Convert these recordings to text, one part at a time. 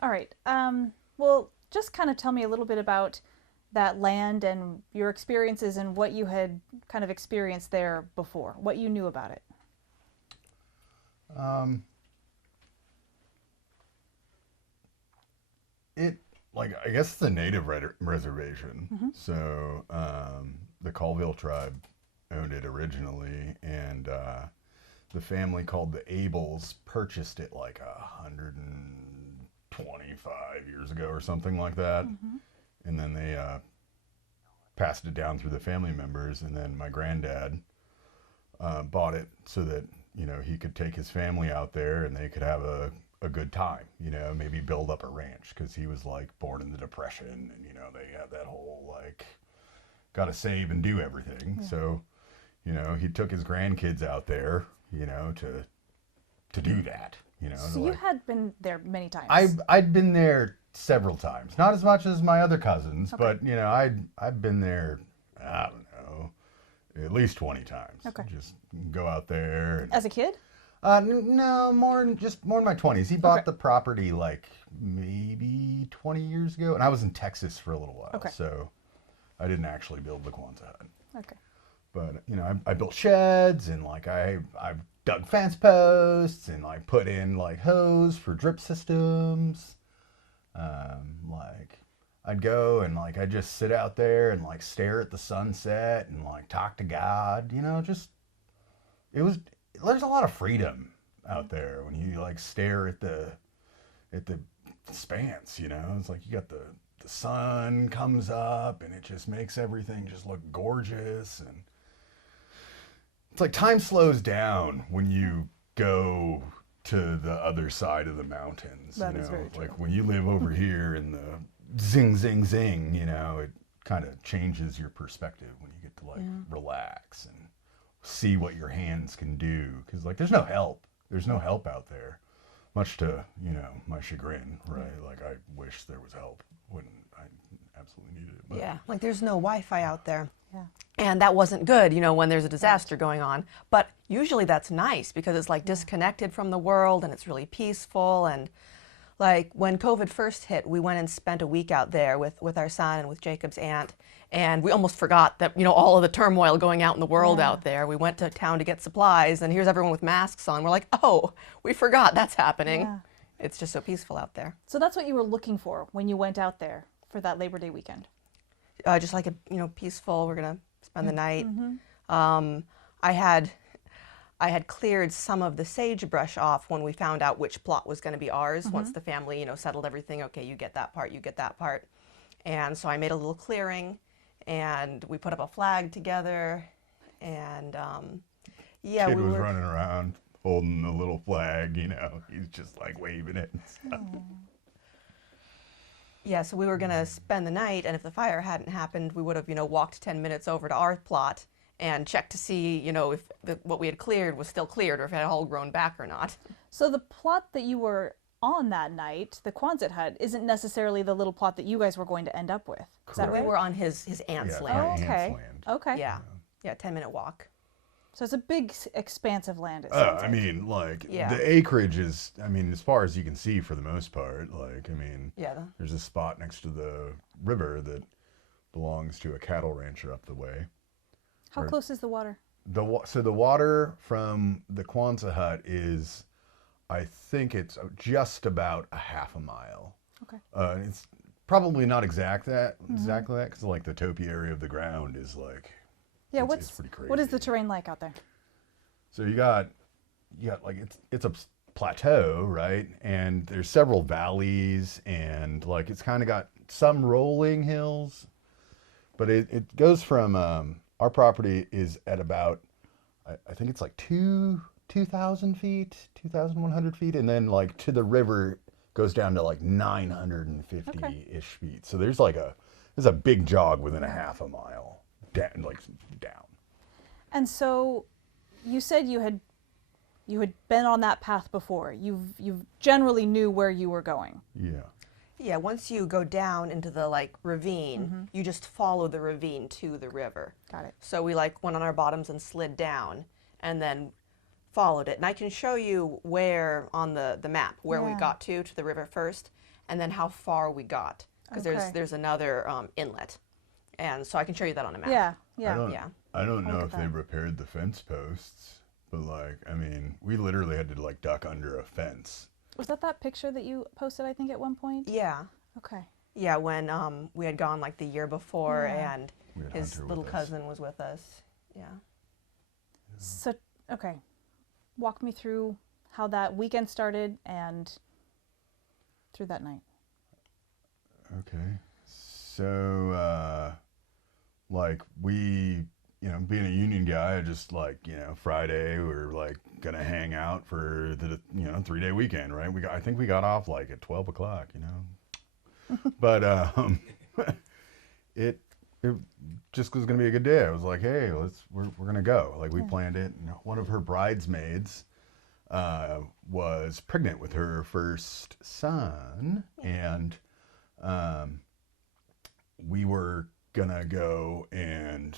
All right. Well, just kind of tell me a little bit about that land and your experiences and what you had kind of experienced there before, what you knew about it. Um, it like I guess it's a native reservation. So the Colville tribe owned it originally, and the family called the Abels purchased it like 125 years ago or something like that, and then they passed it down through the family members, and then my granddad bought it so that he could take his family out there and they could have a good time, maybe build up a ranch because he was like born in the Depression, and they had that whole like gotta save and do everything. Yeah. So he took his grandkids out there, to do that. So you had been there many times. I'd been there several times, not as much as my other cousins, Okay. but I've been there, I don't know, at least 20 times. Okay. Just go out there. And, As a kid? no, more in my 20s. He bought Okay. the property like maybe 20 years ago, and I was in Texas for a little while, Okay. so I didn't actually build the Quonset hut. Okay. But I built sheds, and like I've dug fence posts, and like put in like hose for drip systems. Like I'd go and like I'd just sit out there and like stare at the sunset and like talk to God. Just there's a lot of freedom out there when you like stare at the expanse. It's like you got the sun comes up and it just makes everything just look gorgeous, and it's like time slows down when you go to the other side of the mountains. That is very true. Like when you live over here in the zing, zing, zing, it kind of changes your perspective when you get to like relax and see what your hands can do. Because like there's no help. There's no help out there, much to, my chagrin, right? Like I wish there was help when I absolutely needed it. But Yeah, like there's no Wi-Fi out there. Yeah. And that wasn't good, when there's a disaster going on. But usually that's nice because it's like disconnected from the world and it's really peaceful. And like when COVID first hit, we went and spent a week out there with our son and with Jacob's aunt. And we almost forgot that, all of the turmoil going out in the world out there. We went to town to get supplies, and here's everyone with masks on. We're like, oh, we forgot that's happening. Yeah. It's just so peaceful out there. So that's what you were looking for when you went out there for that Labor Day weekend. Just like a peaceful. We're gonna spend the night. I had cleared some of the sagebrush off when we found out which plot was going to be ours. Once the family settled everything. Okay, you get that part. You get that part. And so I made a little clearing, and we put up a flag together. And yeah, kid we was were running around holding a little flag. He's just like waving it and stuff. Yeah, so we were going to spend the night, and if the fire hadn't happened, we would have, walked 10 minutes over to our plot and checked to see, if what we had cleared was still cleared or if it had all grown back or not. So the plot that you were on that night, the Quonset hut, isn't necessarily the little plot that you guys were going to end up with. Is that Correct. right? We were on his aunt's Yeah, land. our Oh, aunt's okay. land. Okay. Yeah, 10-minute walk. So it's a big, expansive land. It Oh, sounds I like. mean, like Yeah. the acreage is, as far as you can see for the most part, like, Yeah. there's a spot next to the river that belongs to a cattle rancher up the way. How close is the water? So the water from the Quonset hut is, I think it's just about a half a mile. Okay. It's probably not exactly that, because like the topi area of the ground is like, Yeah. it's pretty crazy. What is the terrain like out there? So you got like it's a plateau, right? And there's several valleys, and like it's kind of got some rolling hills, but it goes from our property is at about I think it's like 2,000 feet, 2,100 feet, and then like to the river goes down to like 950-ish feet. So there's a big jog within a half a mile down. And so, you said you had been on that path before. You generally knew where you were going. Yeah. Yeah, once you go down into the ravine, you just follow the ravine to the river. Got it. So we went on our bottoms and slid down and then followed it. And I can show you where on the map where we Yeah. got to the river first. and then how far we got, because Okay. there's another inlet, and so I can show you that on a map. Yeah, I yeah. don't, Yeah. I don't Look know at if they that. repaired the fence posts, but like, I mean, we literally had to like duck under a fence. Was that picture that you posted, I think, at one point? Yeah. Okay. Yeah, when we had gone like the year before, Yeah. and We had his Hunter little with us. cousin was with us. Yeah. So, okay. Walk me through how that weekend started and through that night. Okay. So, like we, being a union guy, I just like, Friday we're like gonna hang out for the, 3-day weekend, right? I think we got off like at 12 o'clock, but it just was gonna be a good day. I was like, hey, we're gonna go. Like we planned it. And one of her bridesmaids was pregnant with her first son, and we were gonna go and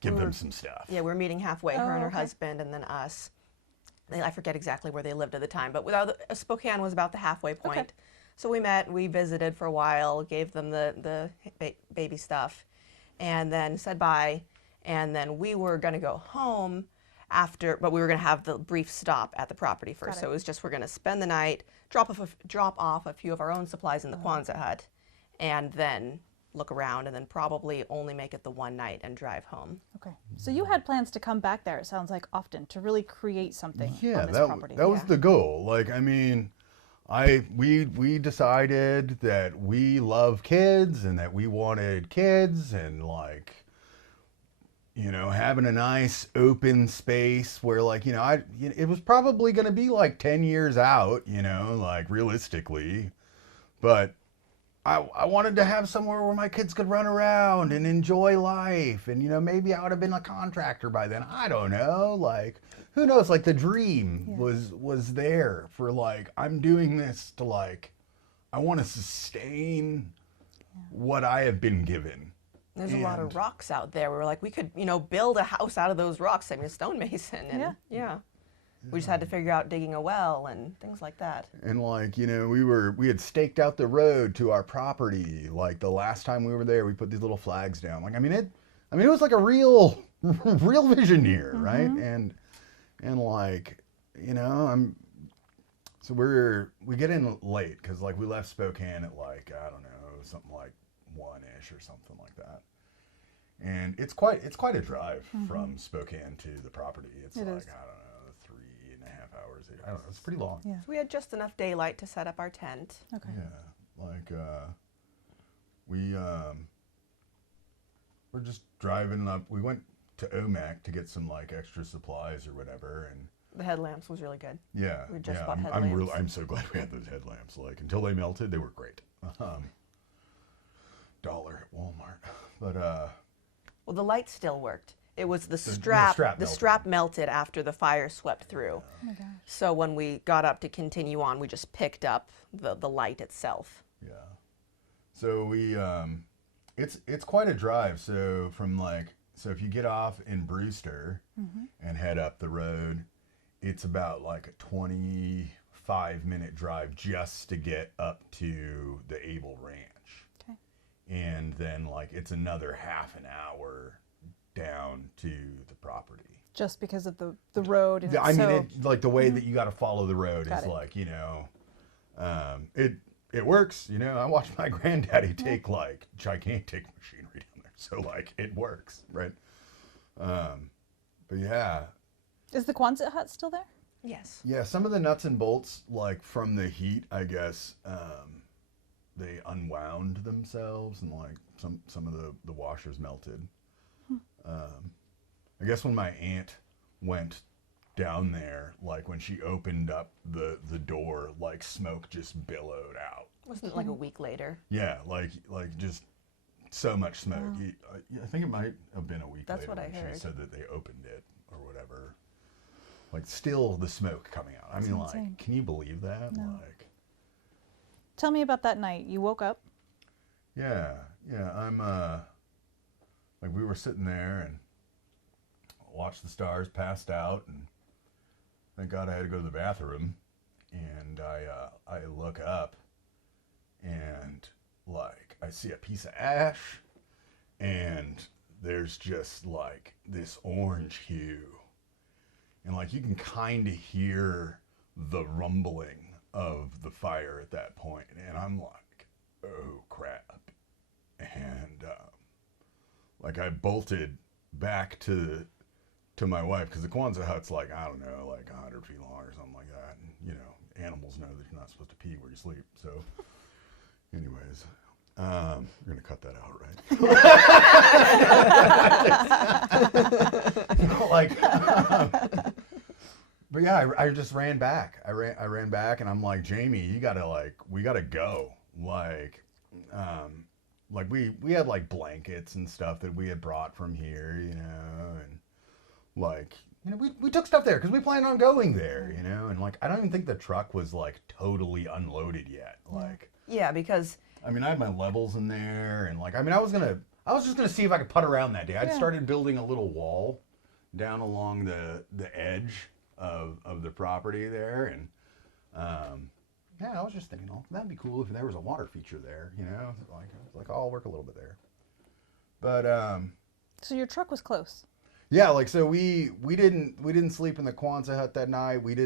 give them some stuff. Yeah, we were meeting halfway, her Oh, and her okay. husband, and then us. I forget exactly where they lived at the time, but Spokane was about the halfway point. Okay. So we met, we visited for a while, gave them the baby stuff, and then said bye. And then we were going to go home after, but we were going to have the brief stop at the property first. Got it. So it was just we're going to spend the night, drop off a few of our own supplies in the Quonset hut, and then look around, and then probably only make it the one night and drive home. Okay. So you had plans to come back there, it sounds like, often to really create something Yeah, on this that property. that was Yeah. the goal. Like, I mean, we decided that we love kids and that we wanted kids, and like, having a nice open space where like, it was probably going to be like 10 years out, like realistically, but I wanted to have somewhere where my kids could run around and enjoy life. And, maybe I would have been a contractor by then. I don't know. Like, who knows? Like, the dream was there for, like, I'm doing this to, like, I want to sustain what I have been given. There's a lot of And- rocks out there. We were like, we could, build a house out of those rocks. I mean, a stonemason. And Yeah. We just had to figure out digging a well and things like that. And like, we had staked out the road to our property. Like the last time we were there, we put these little flags down. Like, it was like a real visioneer, right? And like, so we get in late because like we left Spokane at like, I don't know, something like 1-ish or something like that. And it's quite a drive from Spokane to the property. It's It like, is. I don't know, 3.5 hours. I don't know, it's pretty long. Yeah. So we had just enough daylight to set up our tent. Okay. Yeah, like we're just driving up. We went to OMAC to get some like extra supplies or whatever, and The headlamps was really good. yeah, We just yeah. bought I'm so glad we had those headlamps. Like until they melted, they were great. $1 at Walmart, but Well, the light still worked. It was the strap strap. The melted. strap melted after the fire swept through. Oh my gosh. So when we got up to continue on, we just picked up the light itself. yeah. So we it's quite a drive. So if you get off in Brewster and head up the road, it's about like a 25-minute drive just to get up to the Able Ranch. Okay. And then like it's another half an hour down to the property. Just because of the road. And Yeah, I it's mean, so, like the way that you got to follow the road Got is it. like, it works. I watched my granddaddy take like gigantic machinery down there, so like it works, right? But yeah, Is the Quonset hut still there? Yes. yeah. Some of the nuts and bolts, like from the heat, I guess, they unwound themselves, and like some of the washers melted. I guess when my aunt went down there, like when she opened up the door, like smoke just billowed out. Wasn't it like a week later? Yeah, like just so much smoke. I think it might have been a week That's later what I when heard. she said that they opened it or whatever. Like still the smoke coming out. I mean, insane. like, can you believe that? No. Like, Tell me about that night. You woke up. yeah. I'm like we were sitting there and watched the stars, passed out, and thank God I had to go to the bathroom. And I look up, and like I see a piece of ash, and there's just like this orange hue, and like you can kind of hear the rumbling of the fire at that point, and I'm like, oh crap. And like I bolted back to my wife, because the Quonset hut's like, I don't know, like 100 feet long or something like that, and you know, animals know that you're not supposed to pee where you sleep. So anyways, you're gonna cut that out, right? Like, but yeah, I just ran back. I ran back, and I'm like, Jamie, we gotta go. Like we had like blankets and stuff that we had brought from here, you know, and like, you know, we took stuff there because we planned on going there, you know, and like I don't even think the truck was like totally unloaded yet. Like, Yeah, because I mean, I had my levels in there, and like, I mean, I was just gonna see if I could putt around that day. I'd started building a little wall down along the edge of the property there, and yeah, I was just thinking, oh, that'd be cool if there was a water feature there, you know, like oh, I'll work a little bit there. But So your truck was close. yeah, like so we didn't sleep in the Quonset hut that night. We had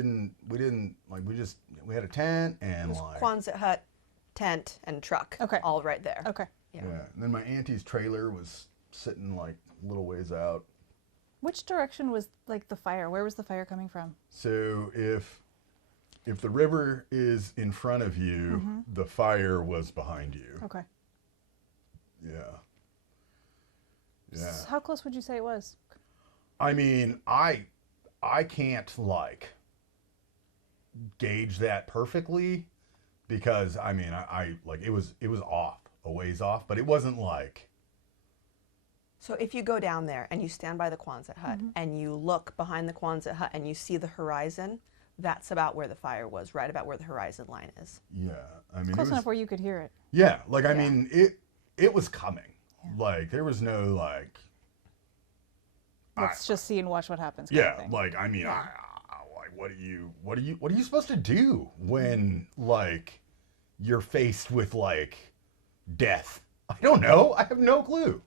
a tent and like Quonset hut, tent, and truck. Okay. All right there. Okay. Yeah. yeah. And then my auntie's trailer was sitting like a little ways out. Which direction was like the fire? Where was the fire coming from? So if the river is in front of you, the fire was behind you. Okay. Yeah. Yeah. How close would you say it was? I mean, I can't like gauge that perfectly, because I mean, I like it was off, a ways off, but it wasn't like. So if you go down there and you stand by the Quonset hut and you look behind the Quonset hut and you see the horizon, that's about where the fire was, right about where the horizon line is. Yeah, I mean, Close enough where you could hear it. yeah, like I mean, it was coming. Yeah. Like there was no like. Let's just see and watch what happens. Yeah, like I mean, I like what are you supposed to do when like you're faced with like death? I don't know. I have no clue.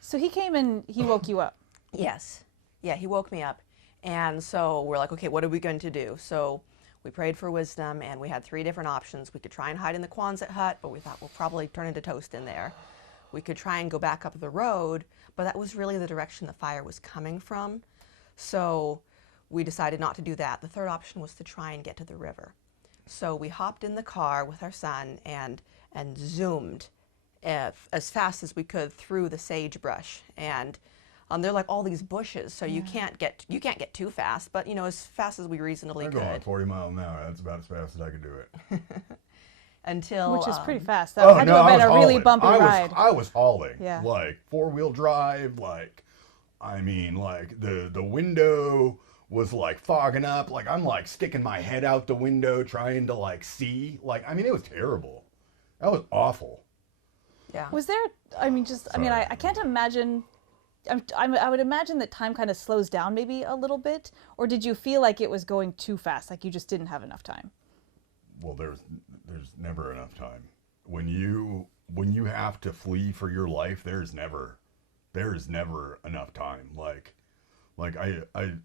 So he came and he woke you up. Yes. Yeah, he woke me up. And so we're like, okay, what are we going to do? So we prayed for wisdom, and we had 3 different options. We could try and hide in the Quonset hut, but we thought we'll probably turn into toast in there. We could try and go back up the road, but that was really the direction the fire was coming from. So we decided not to do that. The 3rd option was to try and get to the river. So we hopped in the car with our son and zoomed as fast as we could through the sagebrush. And they're like all these bushes, so you can't get too fast, but you know, as fast as we reasonably could. They're going 40 miles an hour. That's about as fast as I could do it. Until which is pretty fast. That had to have been a really bumpy ride. I was hauling. Yeah. Like 4-wheel drive. Like, I mean, like the window was like fogging up. Like I'm like sticking my head out the window trying to like see. Like, I mean, it was terrible. That was awful. Yeah. Was there? I mean, I can't imagine. I would imagine that time kind of slows down maybe a little bit, or did you feel like it was going too fast, like you just didn't have enough time? Well, there's never enough time. When you have to flee for your life, there's never enough time. Like I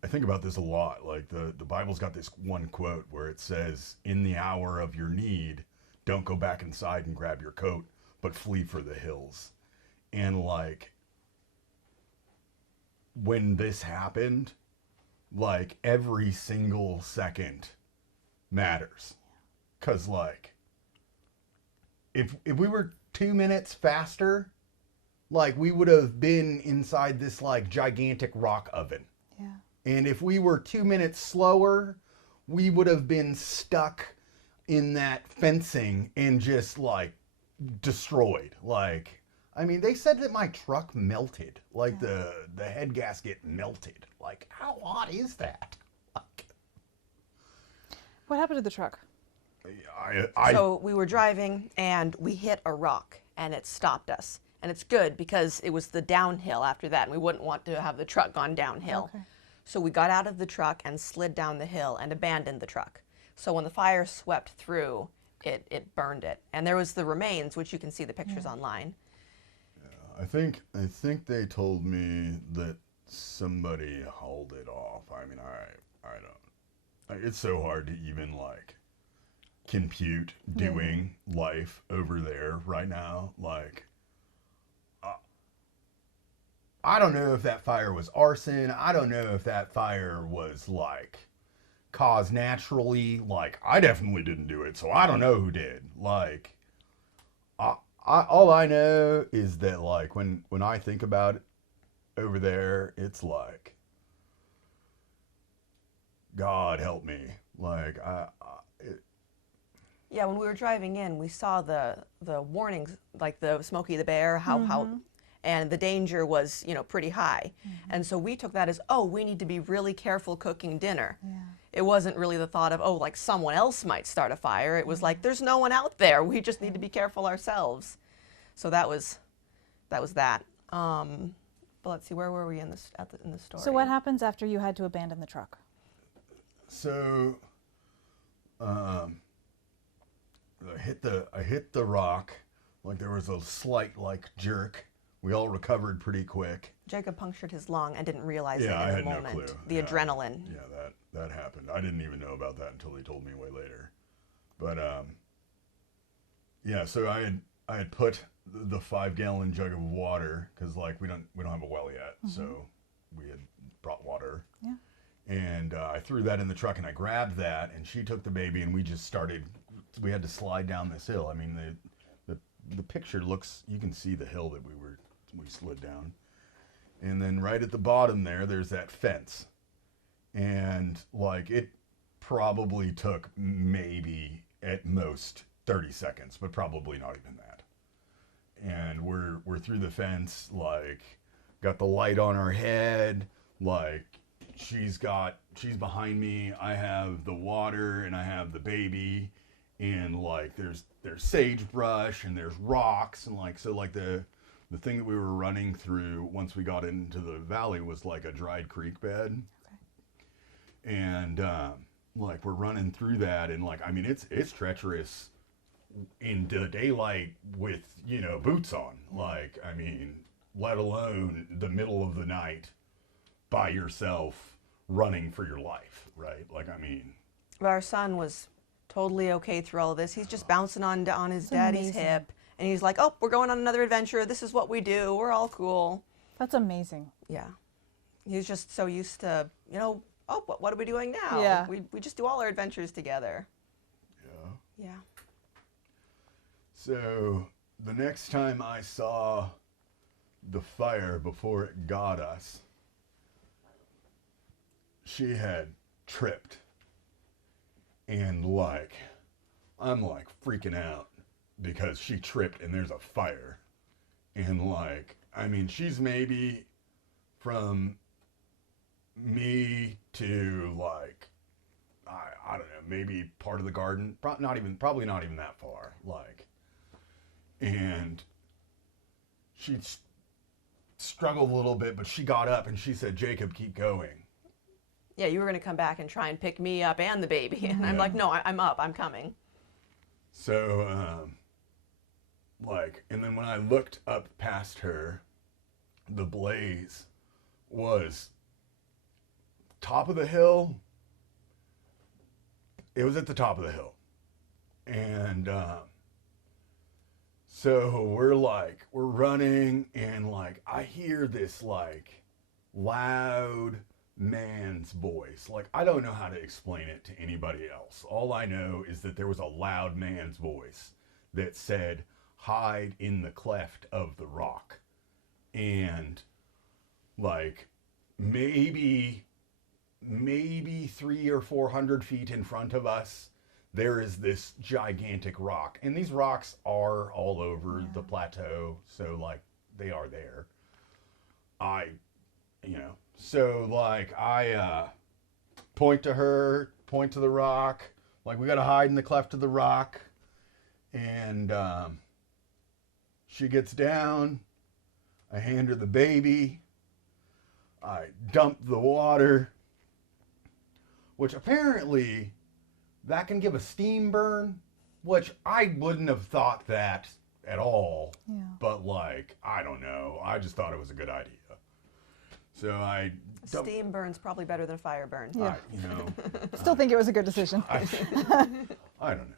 think about this a lot. Like the Bible's got this one quote where it says, "In the hour of your need, don't go back inside and grab your coat, but flee for the hills." And like when this happened, like every single second matters. 'Cause like if we were 2 minutes faster, like we would have been inside this like gigantic rock oven. Yeah. And if we were 2 minutes slower, we would have been stuck in that fencing and just like destroyed. Like, I mean, they said that my truck melted, like the head gasket melted. Like, how hot is that? Like, What happened to the truck? So we were driving and we hit a rock and it stopped us. And it's good because it was the downhill after that, and we wouldn't want to have the truck gone downhill. Okay. So we got out of the truck and slid down the hill and abandoned the truck. So when the fire swept through, it burned it. And there was the remains, which you can see the pictures online. I think they told me that somebody hauled it off. I mean, I don't. It's so hard to even like compute doing life over there right now. Like, I don't know if that fire was arson. I don't know if that fire was like caused naturally. Like, I definitely didn't do it, so I don't know who did. Like, all I know is that like when I think about it over there, it's like, God help me. Like Yeah, when we were driving in, we saw the warnings, like the Smokey the Bear, how and the danger was, you know, pretty high. And so we took that as, oh, we need to be really careful cooking dinner. Yeah. It wasn't really the thought of, oh, like someone else might start a fire. It was like, there's no one out there. We just need to be careful ourselves. So that was that. But let's see, where were we in this in the story? So what happens after you had to abandon the truck? so. I hit the rock. Like there was a slight like jerk. We all recovered pretty quick. Jacob punctured his lung and didn't realize it Yeah, I in had the no moment. clue. The adrenaline. Yeah, that happened. I didn't even know about that until he told me way later. But yeah. So I had put the 5-gallon jug of water because like we don't have a well yet, so we had brought water. Yeah. And I threw that in the truck and I grabbed that and she took the baby and we just started. We had to slide down this hill. I mean the picture looks. You can see the hill that we slid down. And then right at the bottom there's that fence. And like it probably took maybe at most 30 seconds, but probably not even that. And we're through the fence, like got the light on our head, like she's behind me, I have the water and I have the baby, and like there's sagebrush and there's rocks and like so like the thing that we were running through once we got into the valley was like a dried creek bed. Okay. And like we're running through that and like I mean it's treacherous in the daylight with, you know, boots on. Like I mean, let alone the middle of the night by yourself running for your life, right? Like I mean, But our son was totally okay through all of this. He's just bouncing on his daddy's amazing. hip. And he's like, oh, we're going on another adventure. This is what we do. We're all cool. That's amazing. Yeah. He's just so used to, you know, oh, what are we doing now? Yeah. We just do all our adventures together. yeah. Yeah. So the next time I saw the fire before it got us, she had tripped. And like, I'm like freaking out because she tripped and there's a fire. And like, I mean, she's maybe from me to like, I don't know, maybe part of the garden, probably not even that far. Like, and she struggled a little bit, but she got up and she said, Jacob, keep going. Yeah, you were going to come back and try and pick me up and the baby. And I'm like, no, I'm up. I'm coming. So, like, and then when I looked up past her, the blaze was top of the hill. It was at the top of the hill. And so we're running and like, I hear this like loud man's voice. Like, I don't know how to explain it to anybody else. All I know is that there was a loud man's voice that said, hide in the cleft of the rock. And like maybe 300 or 400 feet in front of us, there is this gigantic rock. And these rocks are all over the plateau. So like they are there. So like I point to her, point to the rock, like we gotta hide in the cleft of the rock. And she gets down, I hand her the baby, I dump the water, which apparently that can give a steam burn, which I wouldn't have thought that at all. Yeah. But like, I don't know. I just thought it was a good idea. So I Steam burns probably better than fire burn. Yeah. you know, Still think it was a good decision. I don't know.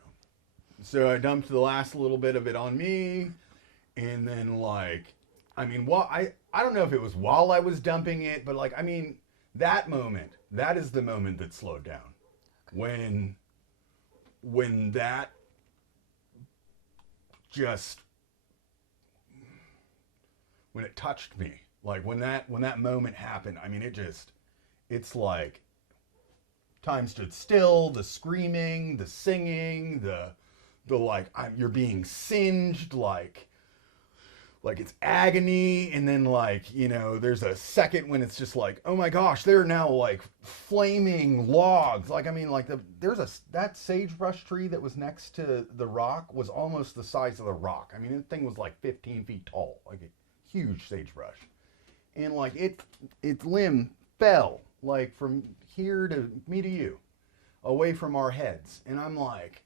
So I dumped the last little bit of it on me, and then like, I mean, I don't know if it was while I was dumping it, but like, I mean, that moment, that is the moment that slowed down. When that just, when it touched me, like when that moment happened, I mean, it's like time stood still, the screaming, the singing, the like, you're being singed, like it's agony, and then like, you know, there's a second when it's just like, oh my gosh, they're now like flaming logs. Like, I mean, like that sagebrush tree that was next to the rock was almost the size of the rock. I mean, the thing was like 15 feet tall, like a huge sagebrush. And like its limb fell like from here to me to you, away from our heads. And I'm like,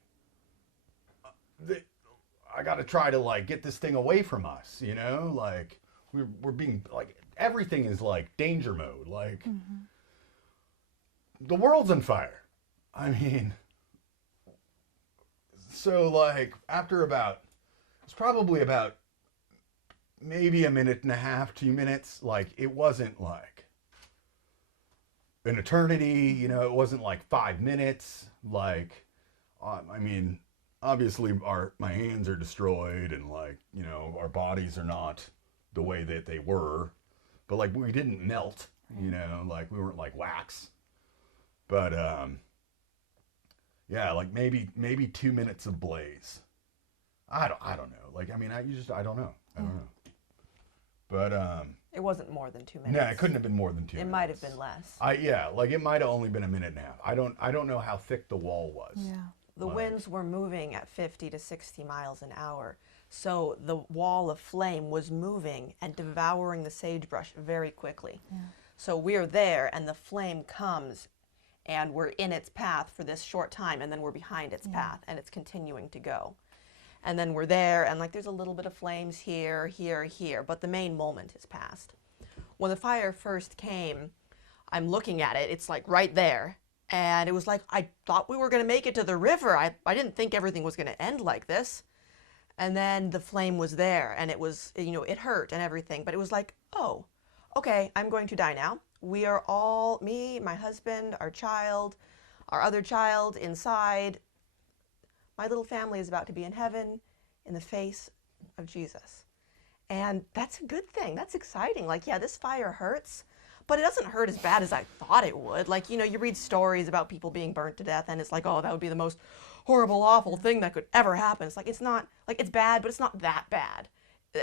I got to try to like get this thing away from us, you know, like we're being like, everything is like danger mode. Like the world's on fire. I mean, so like after it's probably about maybe a minute and a half, 2 minutes. Like it wasn't like an eternity, you know, it wasn't like 5 minutes. Like, I mean, obviously my hands are destroyed, and like, you know, our bodies are not the way that they were, but like we didn't melt, you know, like we weren't like wax. But yeah, like maybe 2 minutes of blaze. I don't know. Like, I mean, I don't know. I don't know. But It wasn't more than 2 minutes. no, it couldn't have been more than 2 minutes. It might have been less. Yeah, like it might have only been a minute and a half. I don't know how thick the wall was. Yeah. The winds were moving at 50 to 60 miles an hour. So the wall of flame was moving and devouring the sagebrush very quickly. Yeah. So we're there, and the flame comes, and we're in its path for this short time, and then we're behind its path, and it's continuing to go. And then we're there, and like there's a little bit of flames here, here, here, but the main moment is past. When the fire first came, I'm looking at it, it's like right there. And it was like, I thought we were going to make it to the river. I didn't think everything was going to end like this. And then the flame was there, and it was, you know, it hurt and everything. But it was like, oh, okay, I'm going to die now. We are all, me, my husband, our child, our other child inside. My little family is about to be in heaven in the face of Jesus. And that's a good thing. That's exciting. Like, yeah, this fire hurts, but it doesn't hurt as bad as I thought it would. Like, you know, you read stories about people being burnt to death, and it's like, oh, that would be the most horrible, awful thing that could ever happen. It's like, it's not, like, it's bad, but it's not that bad.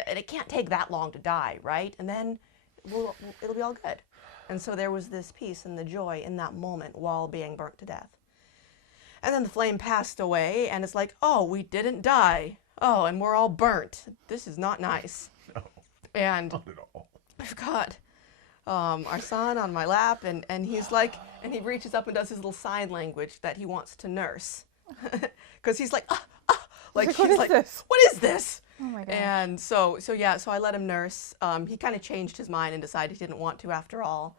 And it can't take that long to die, right? And then it'll be all good. And so there was this peace and the joy in that moment while being burnt to death. And then the flame passed away, and it's like, oh, we didn't die. Oh, and we're all burnt. This is not nice. No, and not at all. I've got our son on my lap, and he's like, and he reaches up and does his little sign language that he wants to nurse. Because he's like, like, What he's is like, this? what is this? Oh my gosh. And so I let him nurse. He kind of changed his mind and decided he didn't want to after all.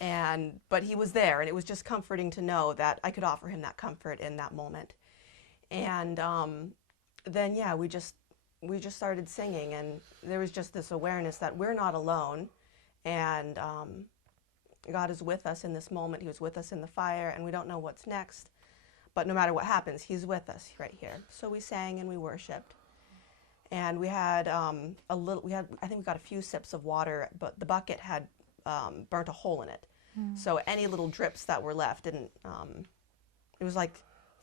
But he was there, and it was just comforting to know that I could offer him that comfort in that moment. And then, yeah, we just started singing, and there was just this awareness that we're not alone, and God is with us in this moment. He was with us in the fire, and we don't know what's next, but no matter what happens, He's with us right here. So we sang and we worshiped, and we had I think we got a few sips of water, but the bucket had burnt a hole in it. So any little drips that were left didn't, it was like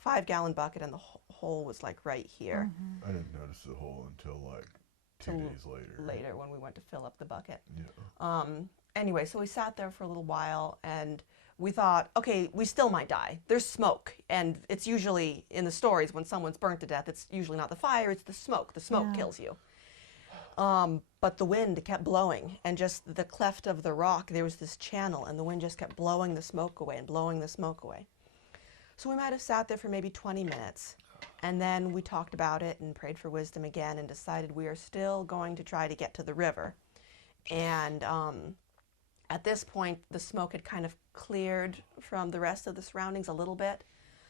5-gallon bucket, and the hole was like right here. I didn't notice the hole until like 2 days later. Later when we went to fill up the bucket. Yeah. Anyway, so we sat there for a little while, and we thought, okay, we still might die. There's smoke, and it's usually in the stories when someone's burnt to death, it's usually not the fire, it's the smoke. The smoke kills you. But the wind kept blowing, and just the cleft of the rock, there was this channel, and the wind just kept blowing the smoke away and blowing the smoke away. So we might have sat there for maybe 20 minutes. And then we talked about it and prayed for wisdom again and decided we are still going to try to get to the river. And at this point, the smoke had kind of cleared from the rest of the surroundings a little bit.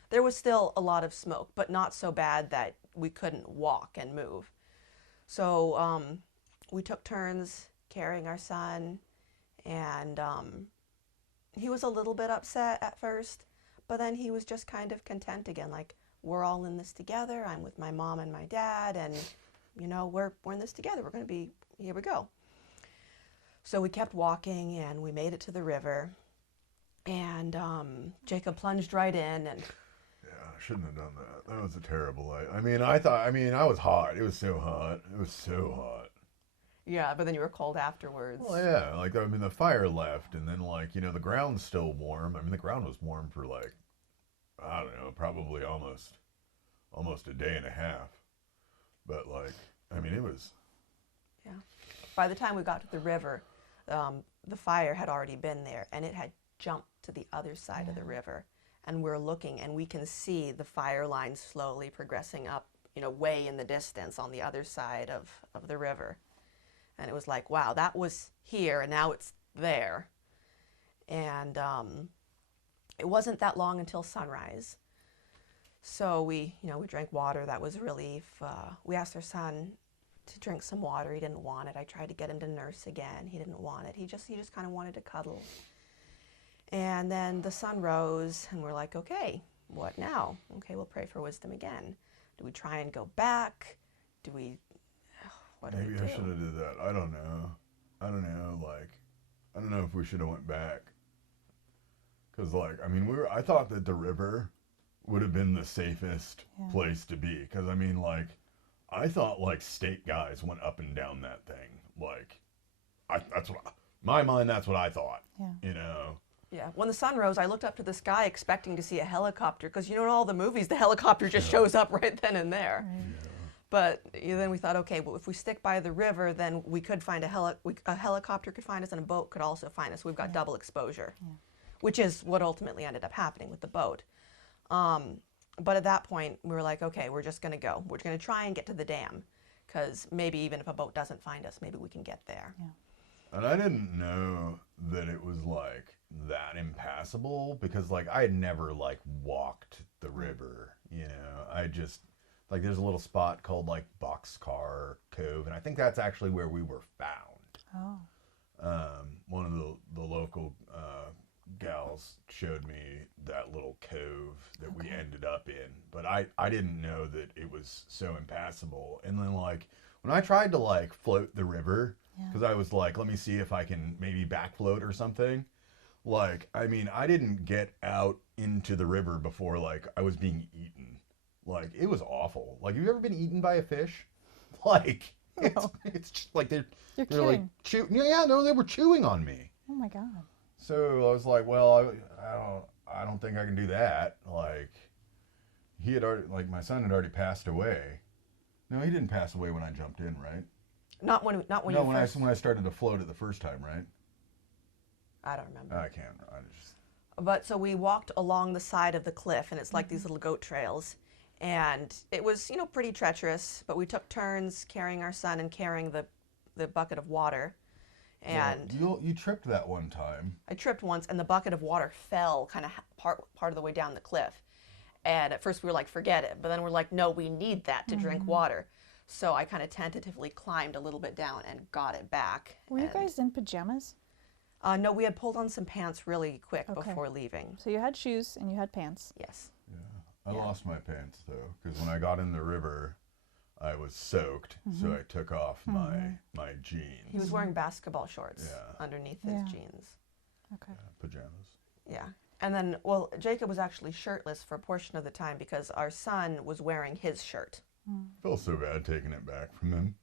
There was still a lot of smoke, but not so bad that we couldn't walk and move. So we took turns carrying our son, and he was a little bit upset at first, but then he was just kind of content again, like, we're all in this together. I'm with my mom and my dad, and you know, we're in this together. We're going to be, here we go. So we kept walking, and we made it to the river, and Jacob plunged right in, and Yeah, I shouldn't have done that. That was a terrible idea. I was hot. It was so hot. It was so hot. yeah, but then you were cold afterwards. Well, yeah, like, I mean, the fire left, and then, like, you know, the ground's still warm. I mean, the ground was warm for, like, I don't know, probably almost a day and a half. But, like, I mean, it was... Yeah. By the time we got to the river, the fire had already been there, and it had jumped to the other side of the river. And we're looking, and we can see the fire line slowly progressing up, you know, way in the distance on the other side of the river. And it was like, wow, that was here, and now it's there. And it wasn't that long until sunrise. So we drank water. That was a relief. We asked our son to drink some water. He didn't want it. I tried to get him to nurse again. He didn't want it. He just kind of wanted to cuddle. And then the sun rose, and we're like, okay, what now? Okay, we'll pray for wisdom again. Do we try and go back? Do we, what do we do? Maybe I should have did that. I don't know. Like, I don't know if we should have went back. Because, like, I mean, I thought that the river would have been the safest place to be. Because, I mean, like, I thought, like, state guys went up and down that thing. Like, my mind, that's what I thought. Yeah. You know? Yeah, when the sun rose, I looked up to the sky expecting to see a helicopter, because you know in all the movies, the helicopter just shows up right then and there. Right. Yeah. But then we thought, okay, well, if we stick by the river, then we could find a helicopter could find us, and a boat could also find us. We've got double exposure, which is what ultimately ended up happening with the boat. But at that point, we were like, okay, we're just going to go. We're going to try and get to the dam, because maybe even if a boat doesn't find us, maybe we can get there. Yeah. And I didn't know that it was, like, that impassable, because, like, I had never, like, walked the river, you know. I just, like, there's a little spot called, like, Boxcar Cove, and I think that's actually where we were found. Oh. One of the local gals showed me that little cove that we ended up in, but I didn't know that it was so impassable. And then, like, when I tried to, like, float the river, because I was like, let me see if I can maybe back float or something. Like, I mean, I didn't get out into the river before, like, I was being eaten. Like, it was awful. Like, have you ever been eaten by a fish? Like, it's just like they're like chewing. Yeah, no, they were chewing on me. Oh my God. So I was like, well, I don't think I can do that. Like, he had already, like, my son had already passed away. No, he didn't pass away when I jumped in, right? Not when when I started to float it the first time, right? I don't remember. I can't. But so we walked along the side of the cliff, and it's like these little goat trails. And it was, you know, pretty treacherous, but we took turns carrying our son and carrying the bucket of water. And you tripped that one time. I tripped once, and the bucket of water fell kind of part of the way down the cliff. And at first we were like, forget it. But then we're like, no, we need that to drink water. So I kind of tentatively climbed a little bit down and got it back. Were you guys in pajamas? No, we had pulled on some pants really quick Okay. before leaving. So you had shoes and you had pants. Yes. I lost my pants, though, because when I got in the river, I was soaked, so I took off my jeans. He was wearing basketball shorts Yeah. underneath his jeans. Okay. Pajamas. Yeah. And then, well, Jacob was actually shirtless for a portion of the time because our son was wearing his shirt. Felt so bad taking it back from him.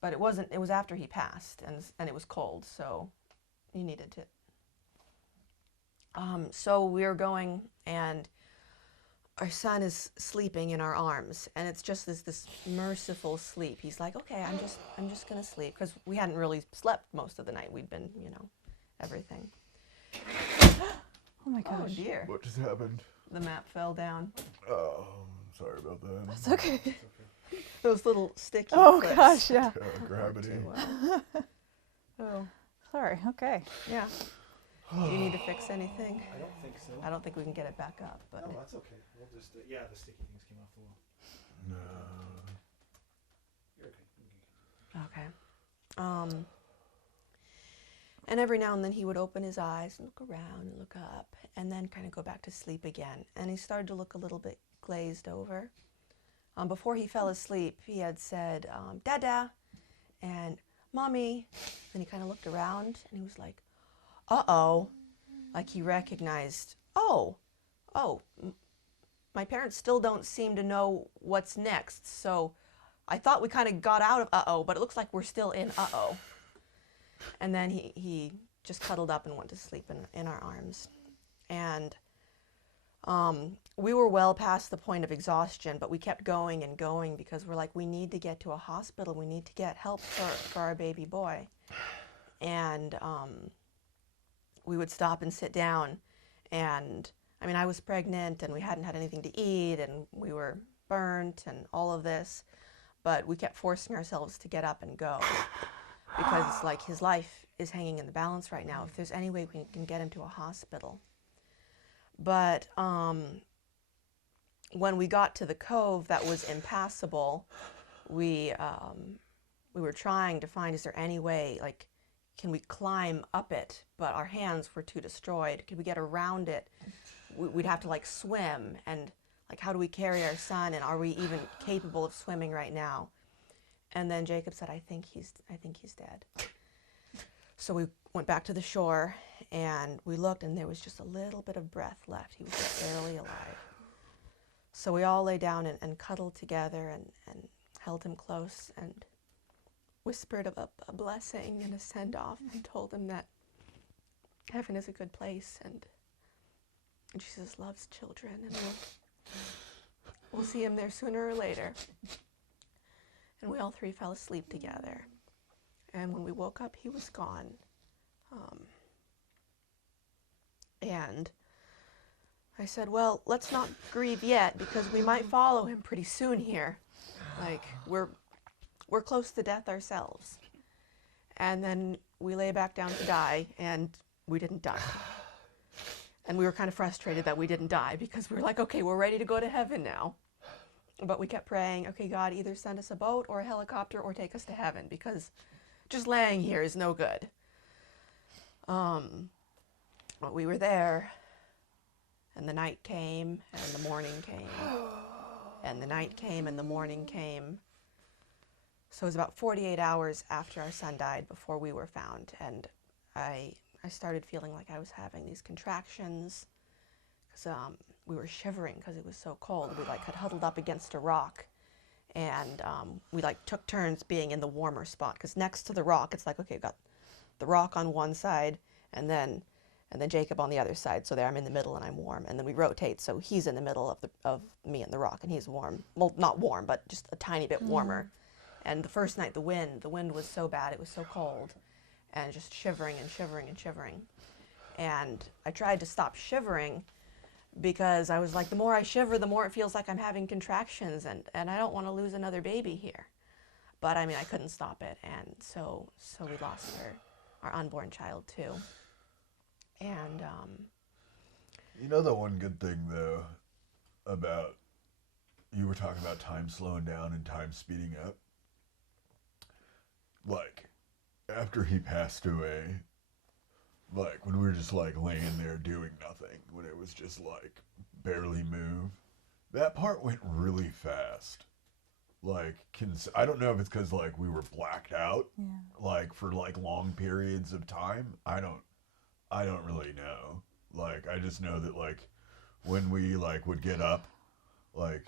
But it wasn't, it was after he passed, and it was cold, so he needed to. So we were going, and our son is sleeping in our arms, and it's just this merciful sleep. He's like, okay, I'm just gonna sleep, because we hadn't really slept most of the night. We'd been, you know, everything. Oh my gosh. Oh dear. What just happened? the map fell down. Oh, sorry about that. It's okay. Those little sticky Oh clips. gosh, yeah. Gravity. Oh, Sorry. Okay. yeah. Do you need to fix anything? I don't think so. I don't think we can get it back up, but No, that's okay. We'll just, yeah, the sticky things came off the wall. No. You're okay. okay. And every now and then he would open his eyes and look around and look up and then kind of go back to sleep again. And he started to look a little bit glazed over. Before he fell asleep, he had said, Dada, and Mommy. Then he kind of looked around and he was like, uh-oh. Like he recognized, my parents still don't seem to know what's next. So I thought we kind of got out of uh-oh, but it looks like we're still in uh-oh. And then he just cuddled up and went to sleep in our arms. And we were well past the point of exhaustion, but we kept going and going because we're like, we need to get to a hospital. We need to get help for our baby boy. And we would stop and sit down. And I mean, I was pregnant and we hadn't had anything to eat and we were burnt and all of this. But we kept forcing ourselves to get up and go because it's like his life is hanging in the balance right now. If there's any way we can get him to a hospital. But when we got to the cove that was impassable, we were trying to find, is there any way, like, can we climb up it? But our hands were too destroyed. Could we get around it? We'd have to like swim, and like, how do we carry our son? And are we even capable of swimming right now? And then Jacob said, I think he's dead. So we went back to the shore and we looked and there was just a little bit of breath left. He was just barely alive. So we all lay down and cuddled together and held him close and whispered a blessing and a send-off and told him that heaven is a good place and Jesus loves children and we'll see him there sooner or later. And we all three fell asleep together. And when we woke up, he was gone. And I said, well, let's not grieve yet because we might follow him pretty soon here. Like, we're close to death ourselves. And then we lay back down to die, and we didn't die. And we were kind of frustrated that we didn't die because we were like, okay, we're ready to go to heaven now. But we kept praying, okay, God, either send us a boat or a helicopter or take us to heaven because just laying here is no good. But we were there, and the night came, and the morning came, and the night came, and the morning came. So it was about 48 hours after our son died before we were found, and I started feeling like I was having these contractions because we were shivering because it was so cold. We like had huddled up against a rock, and we like took turns being in the warmer spot because next to the rock, it's like, okay, I've got the rock on one side, and then Jacob on the other side. So there, I'm in the middle and I'm warm, and then we rotate. So he's in the middle of me and the rock, and he's warm. Well, not warm, but just a tiny bit warmer. And the first night, the wind was so bad, it was so cold, and just shivering and shivering and shivering. And I tried to stop shivering because I was like, the more I shiver, the more it feels like I'm having contractions, and I don't want to lose another baby here. But I mean, I couldn't stop it, and so we lost our unborn child too. And You know the one good thing though about, you were talking about time slowing down and time speeding up. Like, after he passed away, like when we were just like laying there doing nothing, when it was just like barely move, that part went really fast. Like, I don't know if it's because like we were blacked out, like for like long periods of time. I don't really know. Like, I just know that like when we like would get up, like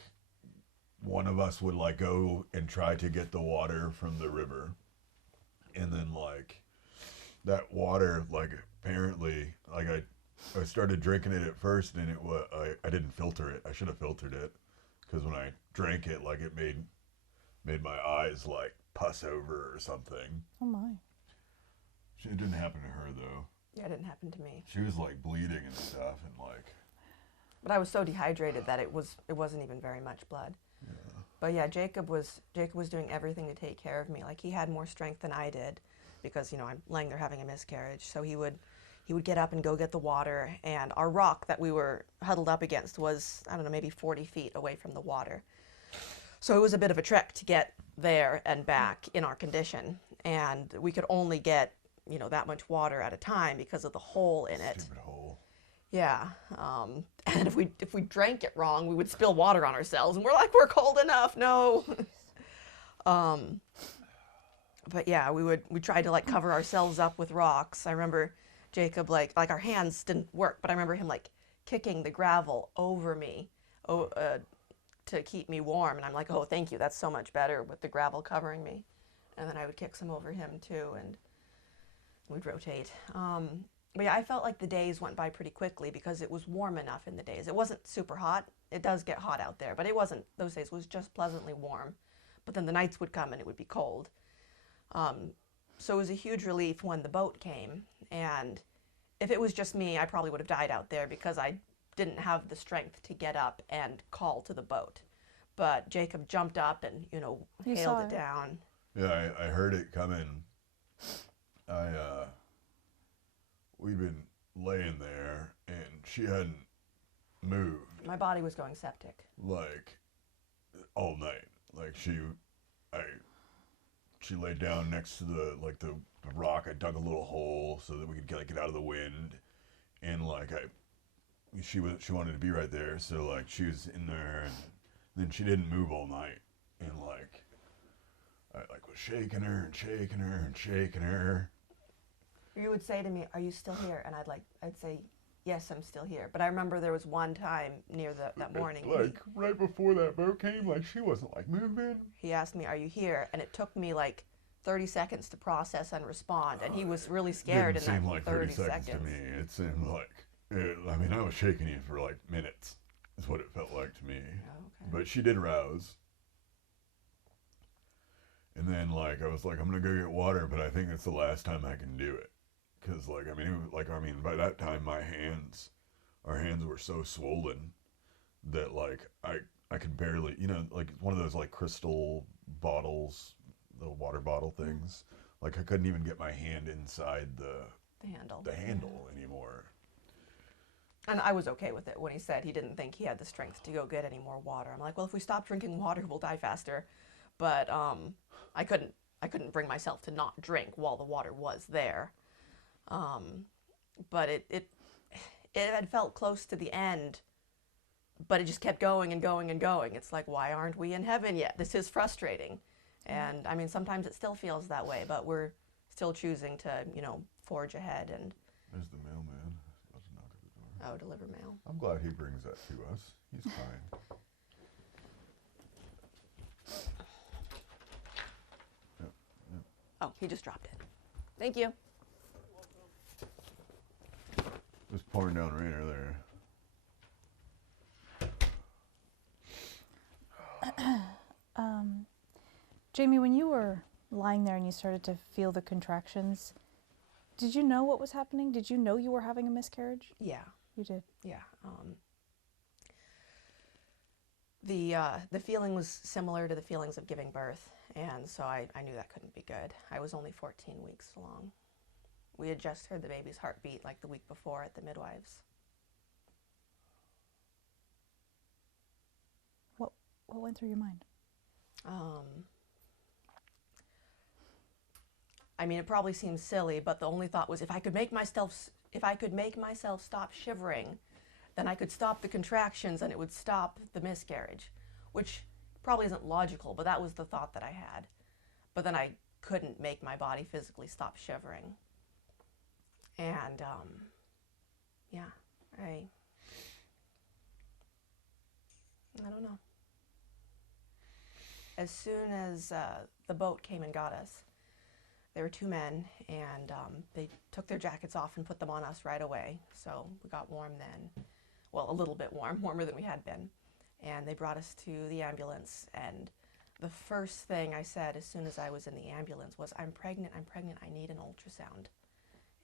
one of us would like go and try to get the water from the river, and then like that water, like apparently, like I started drinking it at first, and it was I didn't filter it. I should have filtered it, because when I drank it, like it made my eyes like pus over or something. Oh my. It didn't happen to her though. yeah, it didn't happen to me. She was like bleeding and stuff, and like But I was so dehydrated that it wasn't even very much blood. Yeah. But yeah, Jacob was doing everything to take care of me. Like, he had more strength than I did because, you know, I'm laying there having a miscarriage. So he would get up and go get the water, and our rock that we were huddled up against was, I don't know, maybe 40 feet away from the water. So it was a bit of a trek to get there and back in our condition, and we could only get, you know, that much water at a time because of the hole in it. Stupid hole. Yeah, and if we drank it wrong, we would spill water on ourselves, and we're like, we're cold enough, no. But yeah, we tried to like cover ourselves up with rocks. I remember Jacob like our hands didn't work, but I remember him like kicking the gravel over me, to keep me warm, and I'm like, oh, thank you, that's so much better with the gravel covering me. And then I would kick some over him too, and we'd rotate. But yeah, I felt like the days went by pretty quickly because it was warm enough in the days. It wasn't super hot. It does get hot out there, but it wasn't, those days, it was just pleasantly warm. But then the nights would come and it would be cold. So it was a huge relief when the boat came. And if it was just me, I probably would have died out there because I didn't have the strength to get up and call to the boat. But Jacob jumped up and, you know, hailed it down. Yeah, I heard it coming. We'd been laying there, and she hadn't moved. My body was going septic. Like, all night. Like, she laid down next to the rock. I dug a little hole so that we could get out of the wind. And, like, she wanted to be right there, so, like, she was in there, and then she didn't move all night. And, like, I, like, was shaking her and shaking her and shaking her. You would say to me, "Are you still here?" And I'd say, "Yes, I'm still here." But I remember there was one time near that morning. Like, right before that boat came, like, she wasn't, like, moving. He asked me, "Are you here?" And it took me, like, 30 seconds to process and respond. And he was really scared in that 30 seconds. It didn't seem like 30 seconds to me. It seemed like, I mean, I was shaking you for, like, minutes, is what it felt like to me. Oh, okay. But she did rouse. And then, like, I was like, I'm going to go get water, but I think it's the last time I can do it. Because, like, I mean, by that time, our hands were so swollen that, like, I could barely, you know, like, one of those, like, crystal bottles, the water bottle things. Like, I couldn't even get my hand inside the handle anymore. And I was okay with it when he said he didn't think he had the strength to go get any more water. I'm like, well, if we stop drinking water, we'll die faster. But I couldn't bring myself to not drink while the water was there. But it had felt close to the end, but it just kept going and going and going. It's like, why aren't we in heaven yet? This is frustrating. And I mean, sometimes it still feels that way, but we're still choosing to, you know, forge ahead. And there's the mailman. About to knock at the door. oh, deliver mail. I'm glad he brings that to us. He's kind. Oh, he just dropped it. Thank you. It was pouring down rain earlier. Jamie, when you were lying there and you started to feel the contractions, did you know what was happening? Did you know you were having a miscarriage? Yeah. You did? Yeah. The feeling was similar to the feelings of giving birth, and so I knew that couldn't be good. I was only 14 weeks along. We had just heard the baby's heartbeat like the week before at the midwives. What went through your mind? I mean, it probably seems silly, but the only thought was if I could make myself stop shivering, then I could stop the contractions and it would stop the miscarriage, which probably isn't logical, but that was the thought that I had. But then I couldn't make my body physically stop shivering. And yeah, I don't know. As soon as the boat came and got us, there were two men, and they took their jackets off and put them on us right away. So we got warm then. Well, a little bit warm, warmer than we had been. And they brought us to the ambulance, and the first thing I said as soon as I was in the ambulance was, I'm pregnant, I need an ultrasound.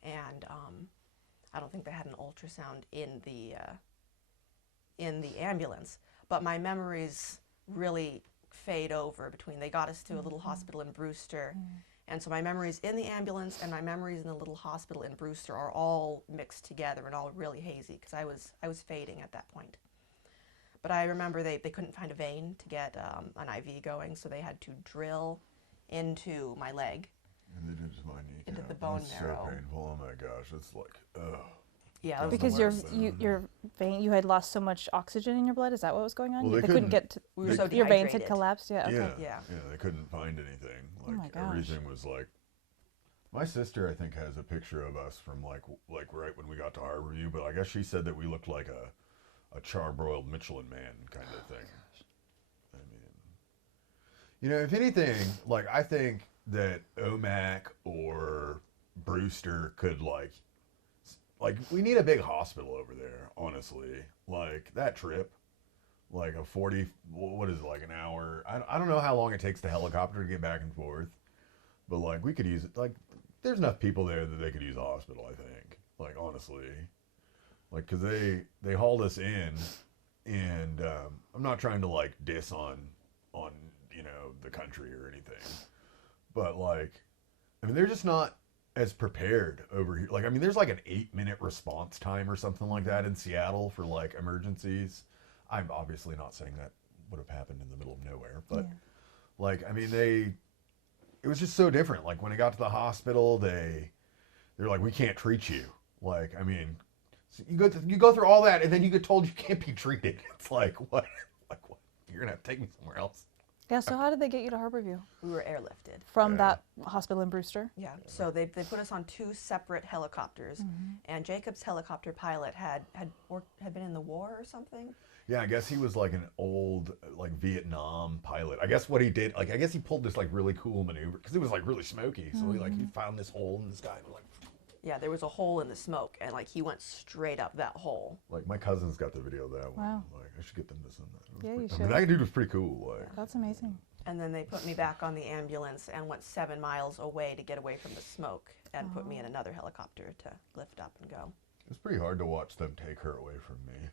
And I don't think they had an ultrasound in in the ambulance, but my memories really fade over between. They got us to a little hospital in Brewster, and so my memories in the ambulance and my memories in the little hospital in Brewster are all mixed together and all really hazy because I was fading at that point. But I remember they couldn't find a vein to get an IV going, so they had to drill into my leg. And they did my knee. Into the bone marrow. So painful. Oh my gosh, it's like, ugh. Yeah, that was the Because worst. your vein, you had lost so much oxygen in your blood. Is that what was going on? Well, they couldn't couldn't- get to, We were so your veins had dehydrated. collapsed. Yeah. Okay. Yeah, Yeah. they couldn't find anything. Oh my Like gosh. everything was like. My sister, I think, has a picture of us from like right when we got to Harborview, but I guess she said that we looked like a charbroiled Michelin man kind of thing. I mean, you know, if anything, like I think that OMAC or Brewster could like we need a big hospital over there, honestly. Like that trip, like a 40, what is it, like an hour? I don't know how long it takes the helicopter to get back and forth, but like we could use it. Like there's enough people there that they could use a hospital, I think. Like honestly, like because they hauled us in, and I'm not trying to like diss on you know the country or anything, but like I mean they're just not as prepared over here. Like I mean there's like an 8-minute response time or something like that in Seattle for like emergencies. I'm obviously not saying that would have happened in the middle of nowhere, but like I mean it was just so different. Like when I got to the hospital, they're like, we can't treat you. Like, I mean, so you go through all that, and then you get told you can't be treated. It's like what? Like what? You're gonna have to take me somewhere else. Yeah. So how did they get you to Harborview We were airlifted. from Yeah. that hospital in Brewster? Yeah, so they put us on 2 separate helicopters, and Jacob's helicopter pilot had been in the war or something. Yeah, I guess he was like an old like Vietnam pilot. I guess what he did, like I guess he pulled this like really cool maneuver because it was like really smoky. So he found this hole in the sky and like. Yeah, there was a hole in the smoke, and like he went straight up that hole. Like my cousins got the video of that one. Wow. Like I should get them to send that. It was Yeah, you I mean, should. that dude was pretty cool. Like That's amazing. And then they put me back on the ambulance and went 7 miles away to get away from the smoke, and put me in another helicopter to lift up and go. it's pretty hard to watch them take her away from me.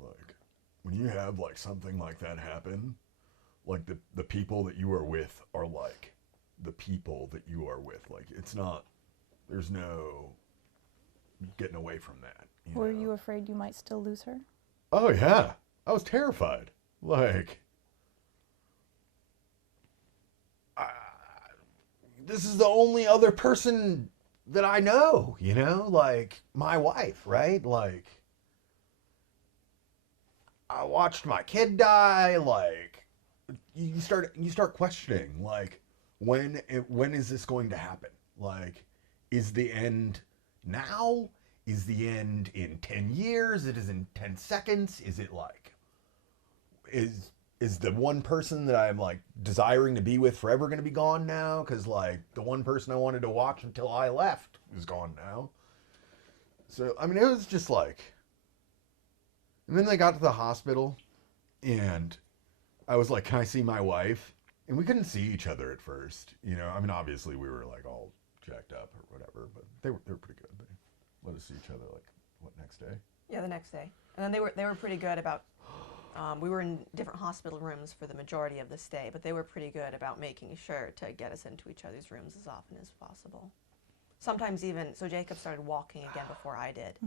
Like when you have like something like that happen, like the people that you are with are like the people that you are with. Like it's not. There's no getting away from that. Were know? you afraid you might still lose her? Oh yeah, I was terrified. Like, this is the only other person that I know. You know, like my wife, right? Like, I watched my kid die. Like, you start questioning. Like, when is this going to happen? Like, is the end now? Is the end in 10 years? It is in 10 seconds? Is it like, is the one person that I'm like desiring to be with forever going to be gone now? Because like the one person I wanted to watch until I left is gone now. So, I mean, it was just like, and then they got to the hospital and I was like, can I see my wife? And we couldn't see each other at first. You know, I mean, obviously we were like all jacked up or whatever, but they were pretty good. They let us see each other like what next day? Yeah, the next day. And then they were pretty good about. We were in different hospital rooms for the majority of the stay, but they were pretty good about making sure to get us into each other's rooms as often as possible. Sometimes even, so Jacob started walking again before I did.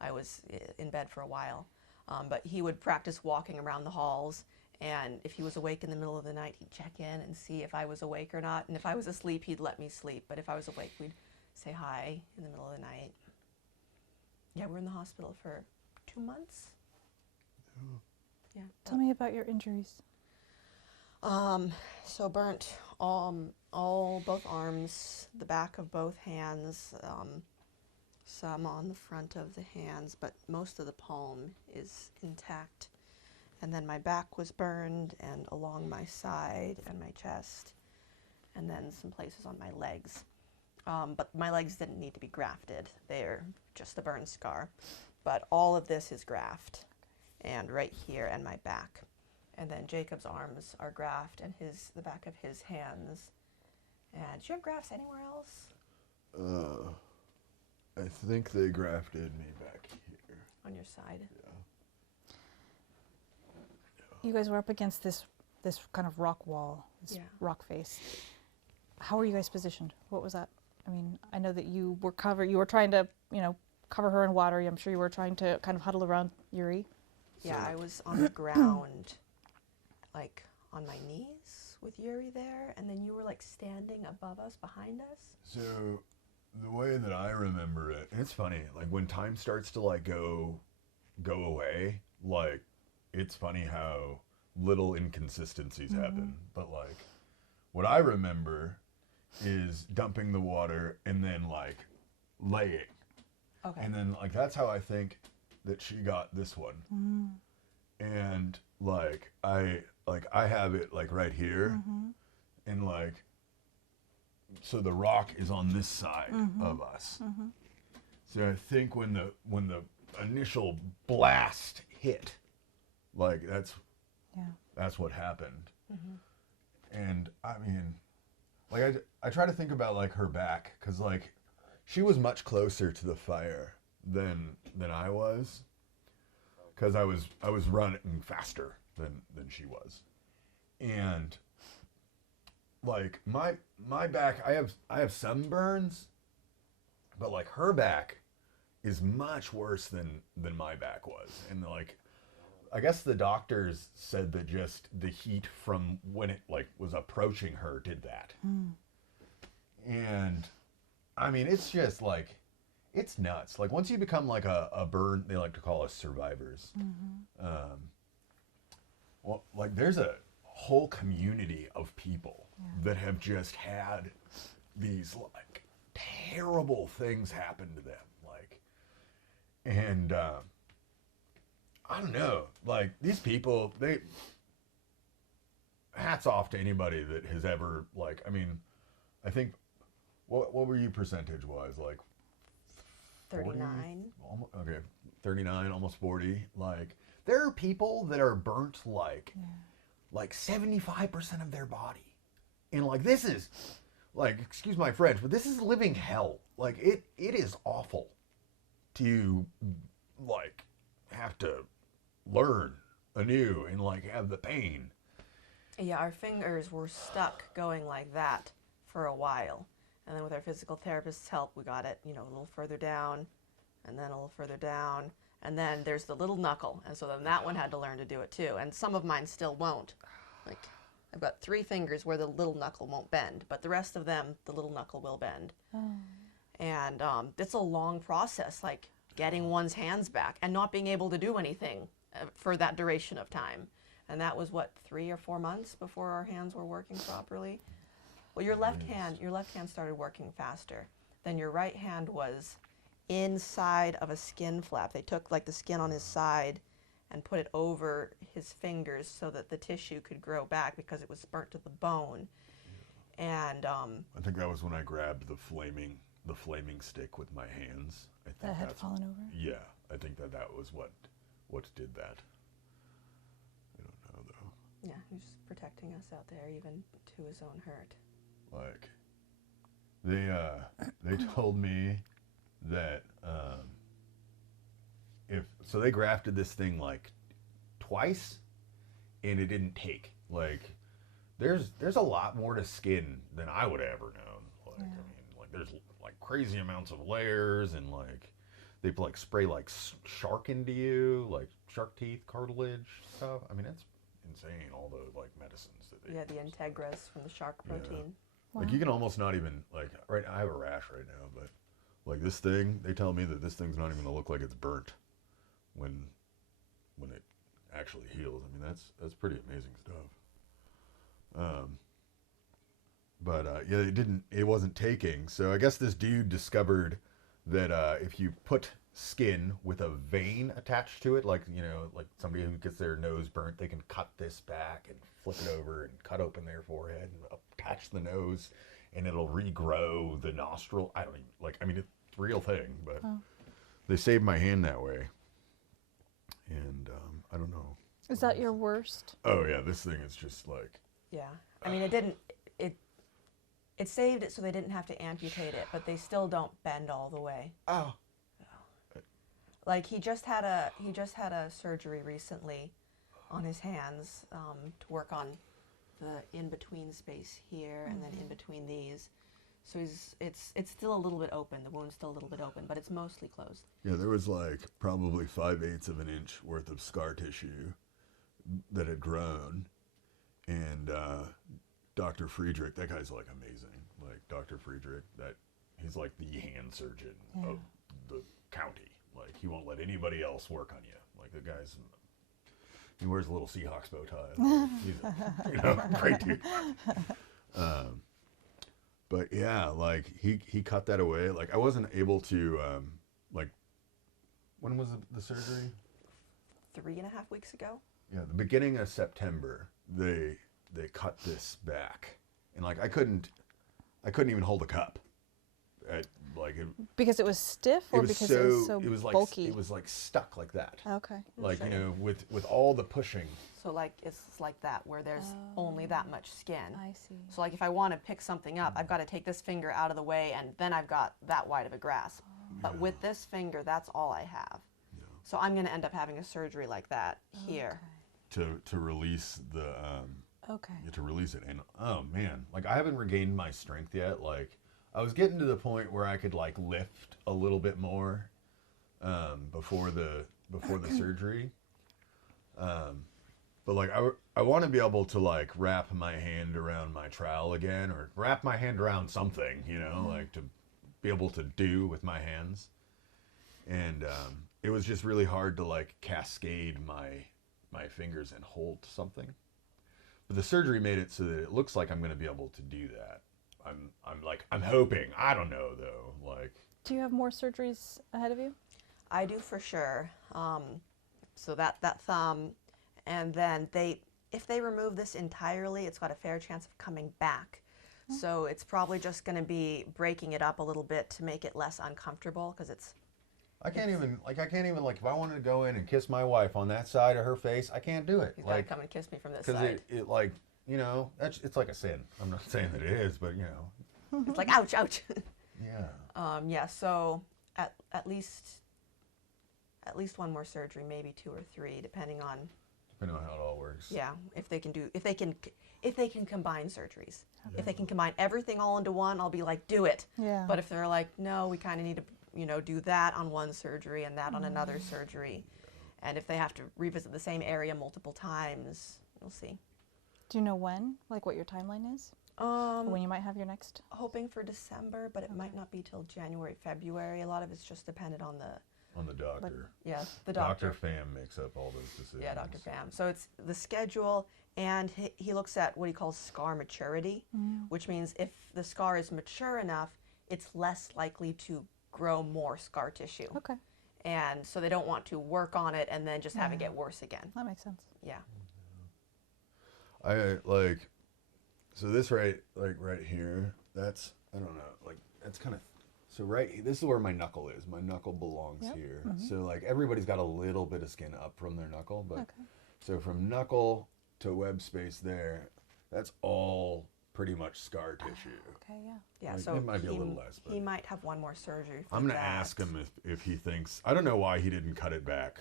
I was in bed for a while, but he would practice walking around the halls, and if he was awake in the middle of the night, he'd check in and see if I was awake or not, and if I was asleep, he'd let me sleep, but if I was awake, we'd say hi in the middle of the night. Yeah, we were in the hospital for 2 months. Yeah. Tell me about your injuries. So burnt both arms, the back of both hands, some on the front of the hands, but most of the palm is intact. And then my back was burned, and along my side and my chest, and then some places on my legs. But my legs didn't need to be grafted. They're just a burn scar. But all of this is graft, and right here and my back. And then Jacob's arms are graft, and the back of his hands. And do you have grafts anywhere else? I think they grafted me back here. On your side? Yeah. you guys were up against this kind of rock wall, this Yeah. rock face. How were you guys positioned? What was that? I mean, I know that you were trying to, cover her in water. I'm sure you were trying to kind of huddle around Yuri. Yeah, I was on the ground, like on my knees with Yuri there, and then you were like standing above us, behind us. So the way that I remember it, and it's funny, like when time starts to like go away, like it's funny how little inconsistencies happen. But like what I remember is dumping the water and then like laying. Okay. And then like that's how I think that she got this one. And like I have it like right here. And like so the rock is on this side of us. So I think when the initial blast hit, like that's what happened. And I mean, like I try to think about like her back, because like she was much closer to the fire than I was, because I was running faster than she was. And like my back, I have some burns, but like her back is much worse than my back was. And like I guess the doctors said that just the heat from when it like was approaching her did that. And I mean, it's just like, it's nuts. Like once you become like a burn, they like to call us survivors. Well, like there's a whole community of people that have just had these like terrible things happen to them. Like, and I don't know, like these people, hats off to anybody that has ever like, I mean, I think, what were you percentage wise? Like 39. Almost, okay, 39, almost 40. Like there are people that are burnt like 75% of their body. And like this is like, excuse my French, but this is living hell. Like it is awful to like have to learn anew and like have the pain. Yeah, our fingers were stuck going like that for a while. And then with our physical therapist's help, we got it, a little further down, and then a little further down. And then there's the little knuckle. And so then that one had to learn to do it too. And some of mine still won't. Like, I've got 3 fingers where the little knuckle won't bend, but the rest of them, the little knuckle will bend. And it's a long process, like getting one's hands back and not being able to do anything for that duration of time. And that was what, 3 or 4 months before our hands were working properly? Well, your left hand started working faster. Then your right hand was inside of a skin flap. They took like the skin on his side and put it over his fingers so that the tissue could grow back because it was burnt to the bone. And I think that was when I grabbed the flaming stick with my hands. I think That had fallen over? Yeah, I think that was what did that. I don't know though. yeah, he's just protecting us out there, even to his own hurt. Like they told me that so they grafted this thing like twice and it didn't take. Like there's a lot more to skin than I would have ever known. Like I mean, like there's like crazy amounts of layers, and like they like spray like shark into you, like shark teeth, cartilage stuff. I mean, it's insane, all the like medicines that they Yeah, the use. integras from the shark protein. Like you can almost not even like I have a rash right now, but like this thing, they tell me that this thing's not even gonna look like it's burnt when it actually heals. I mean, that's pretty amazing stuff. But yeah, it wasn't taking. So I guess this dude discovered that if you put skin with a vein attached to it, like like somebody who gets their nose burnt, they can cut this back and flip it over and cut open their forehead and attach the nose, and it'll regrow the nostril. I don't even I mean, it's a real thing, but they saved my hand that way. And I don't know. Is that your worst? Oh yeah, this thing is just like. Yeah, I mean, it saved it so they didn't have to amputate it, but they still don't bend all the way. Oh. Like he just had a surgery recently on his hands to work on the in-between space here and then in between these. So it's still a little bit open. The wound's still a little bit open, but it's mostly closed. Yeah, there was like probably 5/8 of an inch worth of scar tissue that had grown, and Dr. Friedrich, that guy's like amazing. Like Dr. Friedrich, he's like the hand surgeon of the county. Like he won't let anybody else work on you. Like the guy's, he wears a little Seahawks bow tie. He's a great dude. But yeah, like he cut that away. Like I wasn't able to, like, when was the surgery? 3.5 weeks ago. Yeah, the beginning of September, they cut this back, and like I couldn't even hold a cup. Because it was stiff, or because it was so bulky? It was like stuck like that. Okay. Like with all the pushing. So like it's like that where there's only that much skin. I see. So like if I want to pick something up, I've got to take this finger out of the way, and then I've got that wide of a grasp. But with this finger, that's all I have. Yeah. So I'm going to end up having a surgery like that here. To release the okay. to release it. And oh man, like I haven't regained my strength yet. Like I was getting to the point where I could like lift a little bit more before the surgery. But like I want to be able to like wrap my hand around my trowel again, or wrap my hand around something, like to be able to do with my hands. And it was just really hard to like cascade my fingers and hold something. But the surgery made it so that it looks like I'm going to be able to do that. I'm hoping. I don't know though. Like, do you have more surgeries ahead of you? I do for sure. So that thumb, and then if they remove this entirely, it's got a fair chance of coming back. So it's probably just going to be breaking it up a little bit to make it less uncomfortable, because I can't even if I wanted to go in and kiss my wife on that side of her face, I can't do it. He's got to come and kiss me from this side. Because it like, it's like a sin. I'm not saying that it is, but it's like ouch, ouch. Yeah. Yeah. So at least one more surgery, maybe 2 or 3, depending on how it all works. Yeah, if they can combine surgeries. If they can combine everything all into one, I'll be like, do it. Yeah. But if they're like, no, we kind of need to, do that on one surgery and that on another surgery, and if they have to revisit the same area multiple times, we'll see. Do you know when? Like what your timeline is? When you might have your next? Hoping for December, but it might not be till January, February. A lot of it's just dependent on the doctor. Yeah, the doctor. Dr. Pham makes up all those decisions. Yeah, Dr. Pham. So it's the schedule, and he looks at what he calls scar maturity, which means if the scar is mature enough, it's less likely to grow more scar tissue. Okay. And so they don't want to work on it and then just have it get worse again. That makes sense. Yeah. So this right here, that's, I don't know, like that's kind of, so this is where my knuckle is. My knuckle belongs here. So like everybody's got a little bit of skin up from their knuckle, but so from knuckle to web space there, that's all pretty much scar tissue. Okay, yeah. Yeah, Like, so it might be a little less, but he might have one more surgery for I'm gonna that. ask him if he thinks, I don't know why he didn't cut it back.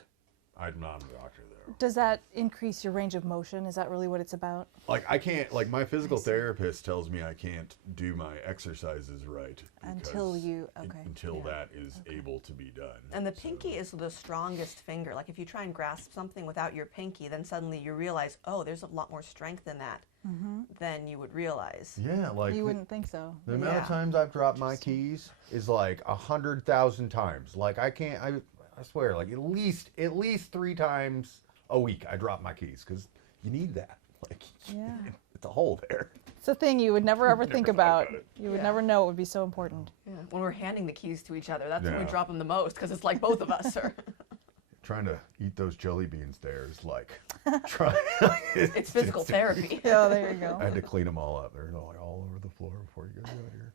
I'm not a doctor though. Does that increase your range of motion? Is that really what it's about? Like I can't, like my physical therapist tells me I can't do my exercises right Until you, until that is able to be done. And the pinky is the strongest finger. Like if you try and grasp something without your pinky, then suddenly you realize, oh, there's a lot more strength in that than you would realize. Yeah, like You wouldn't think so. the amount of times I've dropped my keys is like 100,000 times. Like I swear, like at least 3 times a week I drop my keys because you need that. Like, it's a hole there. It's a thing you would never ever think about. it. You would never know it would be so important. Yeah. When we're handing the keys to each other, that's when we drop them the most, because it's like both of us are. Trying to eat those jelly beans there is like trying. It's physical therapy. Yeah, there you go. I had to clean them all up. They're like all over the floor before you guys got here.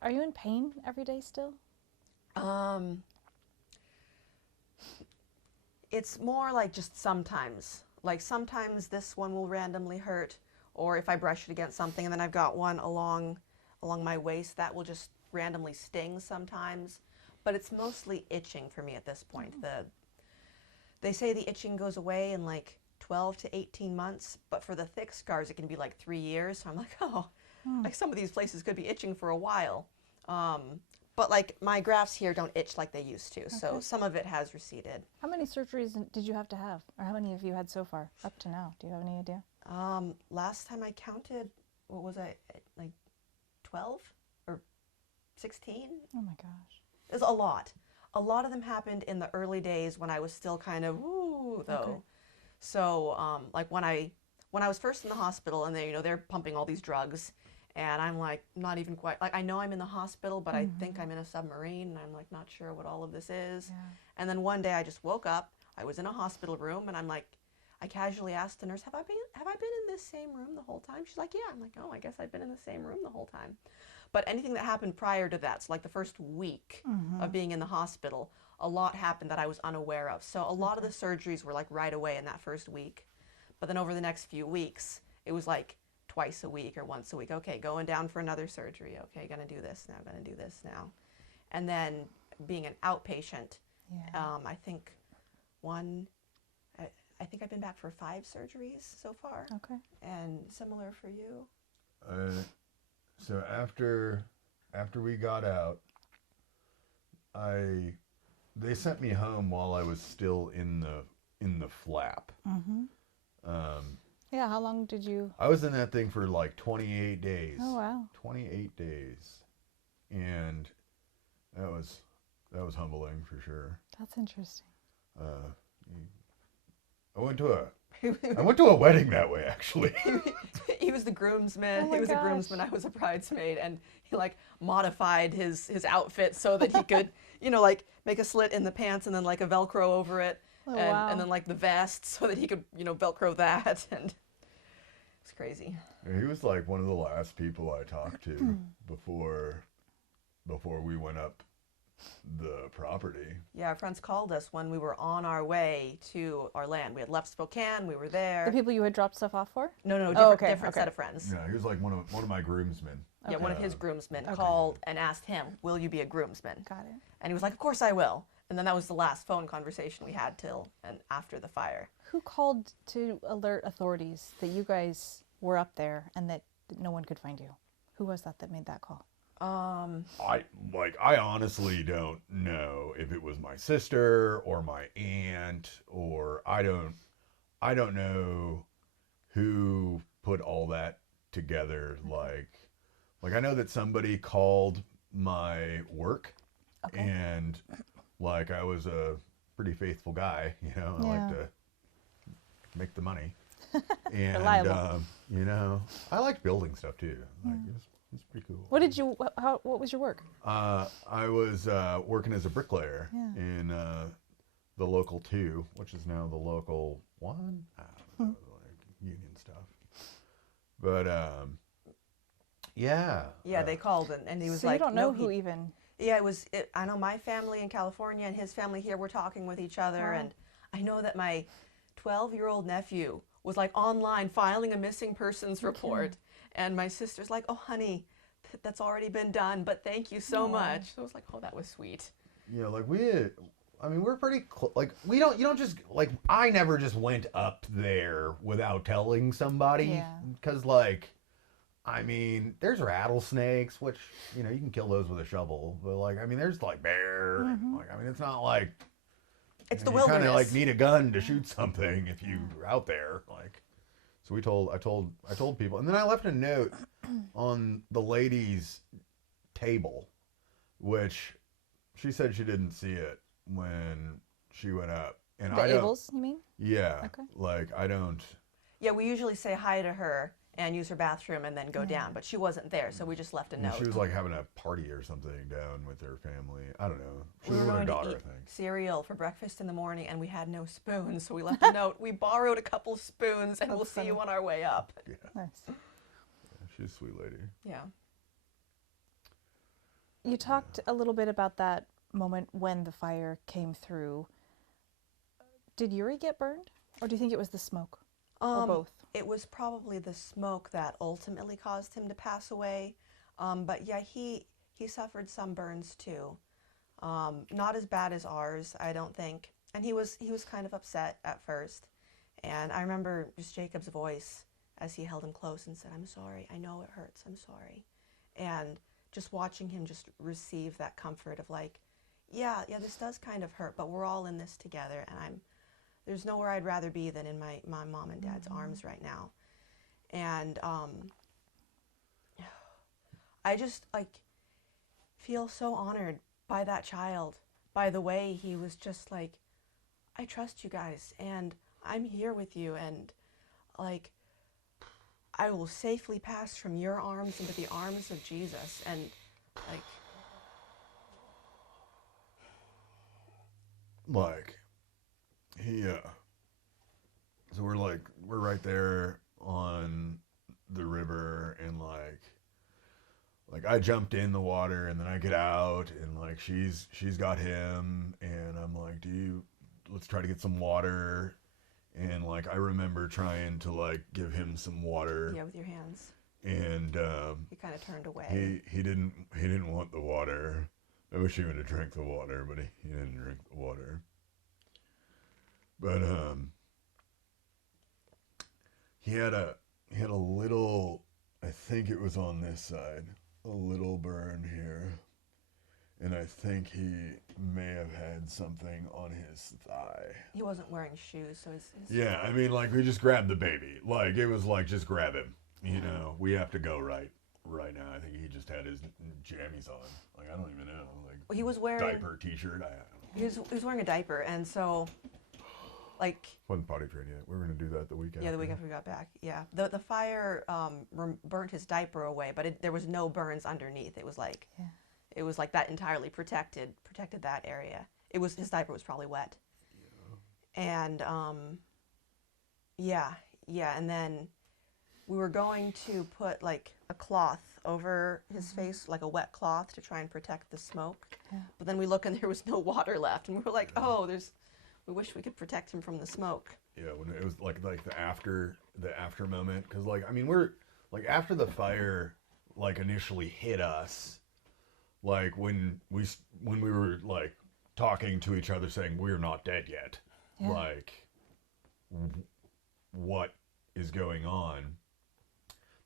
Are you in pain every day still? It's more like just sometimes. Like sometimes this one will randomly hurt, or if I brush it against something, and then I've got one along my waist that will just randomly sting sometimes. But it's mostly itching for me at this point. They say the itching goes away in like 12 to 18 months, but for the thick scars, it can be like 3 years. So I'm like, oh, like some of these places could be itching for a while. But like my grafts here don't itch like they used to. So Okay. some of it has receded. How many surgeries did you have to have? Or how many have you had so far up to now? Do you have any idea? Last time I counted, what was I, like 12 or 16? Oh my gosh. It was a lot. A lot of them happened in the early days when I was still kind of woo though. Okay. So like when I was first in the hospital and they they're pumping all these drugs, and I'm like not even quite like I know I'm in the hospital, but I think I'm in a submarine and I'm like not sure what all of this is. Yeah. And then one day I just woke up. I was in a hospital room and I'm like, I casually asked the nurse, have I been in this same room the whole time? She's like, yeah. I'm like, oh, I guess I've been in the same room the whole time. But anything that happened prior to that, so like the first week of being in the hospital, a lot happened that I was unaware of. So a lot of the surgeries were like right away in that first week. But then over the next few weeks, it was like twice a week or once a week. Okay, going down for another surgery. Okay, gonna do this now, gonna do this now. And then being an outpatient, Yeah. I think I think I've been back for 5 surgeries so far. Okay. And similar for you? So after we got out, they sent me home while I was still in the flap. Mm-hmm. Yeah, how long did you? I was in that thing for like 28 days. Oh, wow. 28 days, and that was humbling for sure. That's interesting. I went to a wedding that way actually. He was the groomsman. Oh my He was a gosh. groomsman. I was a bridesmaid, and he like modified his outfit so that he could, like make a slit in the pants and then like a Velcro over it, Oh, and, wow. and then like the vest so that he could, Velcro that, and it's crazy. He was like one of the last people I talked to before we went up the property. Yeah, our friends called us when we were on our way to our land. We had left Spokane. We were there. The people you had dropped stuff off for? No, Oh, okay, different okay. set of friends. Yeah, he was like one of my groomsmen. Yeah, one of his groomsmen Okay. called and asked him, "Will you be a groomsman?" Got it. And he was like, "Of course I will." And then that was the last phone conversation we had till and after the fire. Who called to alert authorities that you guys were up there and that no one could find you? Who was that made that call? I honestly don't know if it was my sister or my aunt, or I don't know who put all that together. Like I know that somebody called my work, Okay. and like I was a pretty faithful guy, I Yeah. like to make the money. And Reliable. I liked building stuff too. Like it's pretty cool. What was your work? I was working as a bricklayer Yeah. in the local 2, which is now the local 1. I don't know, like union stuff. But yeah. Yeah, they called and he was So like, you don't know "No, who he-" even. Yeah, I know my family in California and his family here were talking with each other, Wow. and I know that my 12-year-old nephew was like online filing a missing persons report, and my sister's like, "Oh, honey, that's already been done, but thank you so Aw. much." So I was like, "Oh, that was sweet." Like we're pretty like you don't just like I never just went up there without telling somebody, Yeah. because like I mean there's rattlesnakes, which you can kill those with a shovel, but like I mean there's like bear, like I mean it's not like It's the you kind wilderness. of like need a gun to shoot something if you're out there, like. So I told people, and then I left a note on the lady's table, which she said she didn't see it when she went up, and The I don't. Abels, you mean? Yeah, Okay. like I don't. Yeah, we usually say hi to her and use her bathroom and then go down, but she wasn't there, so we just left a I mean, note. she was like having a party or something down with her family. I don't know. She We was were with her going daughter, to I eat think. cereal for breakfast in the morning, and we had no spoons, so we left a note. "We borrowed a couple spoons, and we'll see you on our way up." Yeah, Nice. she's a sweet lady. Yeah. You talked a little bit about that moment when the fire came through. Did Uri get burned, or do you think it was the smoke, or both? It was probably the smoke that ultimately caused him to pass away. But yeah, he suffered some burns too. Not as bad as ours, I don't think. And he was kind of upset at first. And I remember just Jacob's voice as he held him close and said, "I'm sorry. I know it hurts. I'm sorry." And just watching him just receive that comfort of like, yeah, this does kind of hurt, but we're all in this together, and there's nowhere I'd rather be than in my mom and dad's arms right now. And I just like feel so honored by that child, by the way he was just like, I trust you guys, and I'm here with you, and like I will safely pass from your arms into the arms of Jesus. And like he so we're right there on the river, and like I jumped in the water, and then I get out, and like she's got him, and I'm like, let's try to get some water. And like I remember trying to like give him some water. Yeah, with your hands. And he kind of turned away. He didn't want the water. I wish he would have drank the water, but he didn't drink the water. But he had a little, I think it was on this side, a little burn here. And I think he may have had something on his thigh. He wasn't wearing shoes, so his yeah, I mean, like, we just grabbed the baby. Like, it was like, just grab him. You know, we have to go right now. I think he just had his jammies on. Like, I don't even know. Like, he was wearing diaper, t-shirt. I don't know. He was wearing a diaper, and so, like. Wasn't potty trained yet. We were gonna do that the weekend. Yeah, the week after we got back. Yeah, the fire burnt his diaper away, but there was no burns underneath. It was like. Yeah. It was like that entirely protected that area. His diaper was probably wet. Yeah. And and then we were going to put like a cloth over his face, like a wet cloth, to try and protect the smoke. Yeah. But then we look and there was no water left, and we were like, we wish we could protect him from the smoke. Yeah, when it was like the after moment, because like I mean we're like after the fire like initially hit us. Like when we were like talking to each other saying we're not dead yet, yeah. Like what is going on?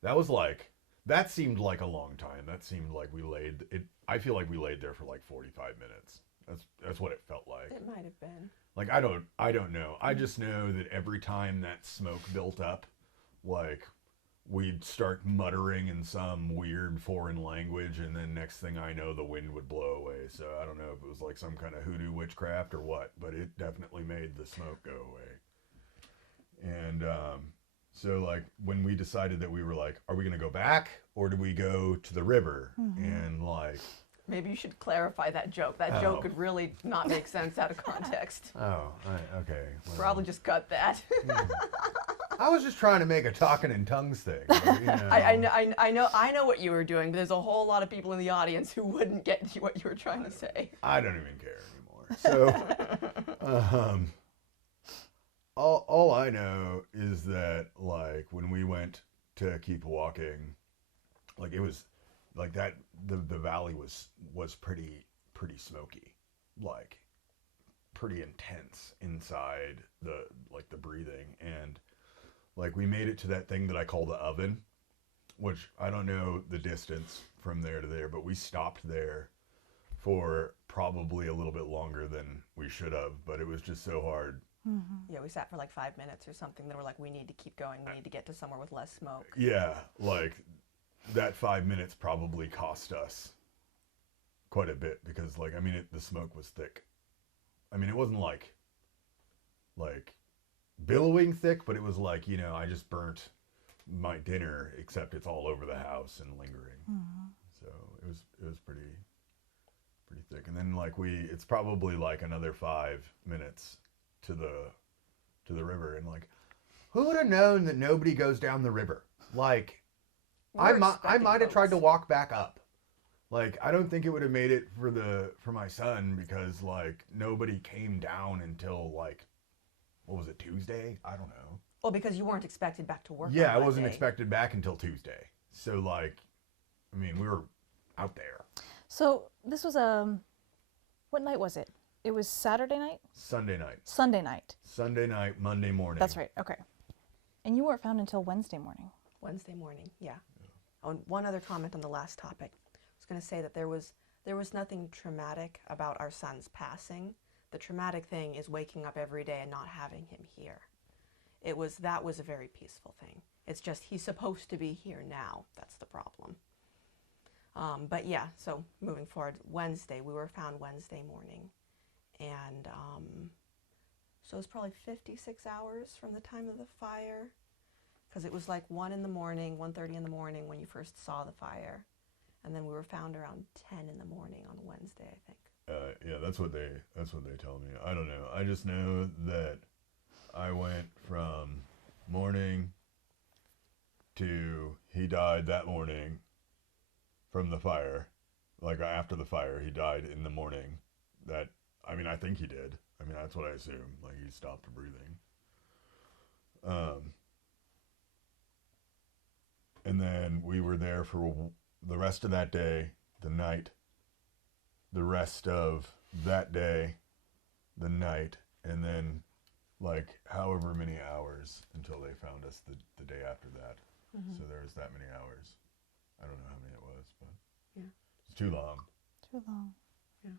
That seemed like a long time. That seemed like I feel like we laid there for like 45 minutes. That's what it felt like. It might have been. Like I don't know. I just know that every time that smoke built up, like we'd start muttering in some weird foreign language, and then next thing I know, the wind would blow away. So I don't know if it was like some kind of hoodoo witchcraft or what, but it definitely made the smoke go away. And so like when we decided that we were like, are we going to go back or do we go to the river? Mm-hmm. And like... Maybe you should clarify that joke. That joke could really not make sense out of context. Okay. Well, probably just cut that. I was just trying to make a talking in tongues thing. But, you know. I know what you were doing, but there's a whole lot of people in the audience who wouldn't get what you were trying to say. I don't even care anymore. So, all I know is that like when we went to keep walking, like it was like that the valley was pretty smoky, like pretty intense inside the breathing. And like we made it to that thing that I call the oven, which I don't know the distance from there to there, but we stopped there for probably a little bit longer than we should have, but it was just so hard. Mm-hmm. Yeah, we sat for like 5 minutes or something. Then we're like, we need to keep going. We need to get to somewhere with less smoke. Yeah, like that 5 minutes probably cost us quite a bit because like, I mean, the smoke was thick. I mean, it wasn't like billowing thick, but it was like, you know, I just burnt my dinner, except it's all over the house and lingering. Mm-hmm. So it was pretty thick. And then like it's probably like another 5 minutes to the river, and like who would have known that nobody goes down the river? Like I might have tried to walk back up. Like I don't think it would have made it for my son because like nobody came down until like what was it, Tuesday? I don't know. Well, because you weren't expected back to work. Yeah, I wasn't expected back until Tuesday. So like I mean, we were out there. So this was what night was it? it was Saturday night? Sunday night. Sunday night. Sunday night, Monday morning. That's right. Okay. And you weren't found until Wednesday morning. Wednesday morning, yeah. Oh, and one other comment on the last topic. I was going to say that there was nothing traumatic about our son's passing. The traumatic thing is waking up every day and not having him here. That was a very peaceful thing. It's just he's supposed to be here now. That's the problem. But yeah, so moving forward, Wednesday, we were found Wednesday morning. And so it was probably 56 hours from the time of the fire, because it was like 1 in the morning, 1:30 in the morning when you first saw the fire. And then we were found around 10 in the morning on Wednesday, I think. Yeah, that's what they tell me. I don't know. I just know that I went from morning to he died that morning from the fire. Like after the fire, he died in the morning. I think he did. I mean, that's what I assume. Like he stopped breathing. And then we were there for the rest of that day, the night, the rest of that day, the night, and then like however many hours until they found us the day after that. Mm-hmm. So there was that many hours. I don't know how many it was, but yeah, it's too long. Too long. Yeah.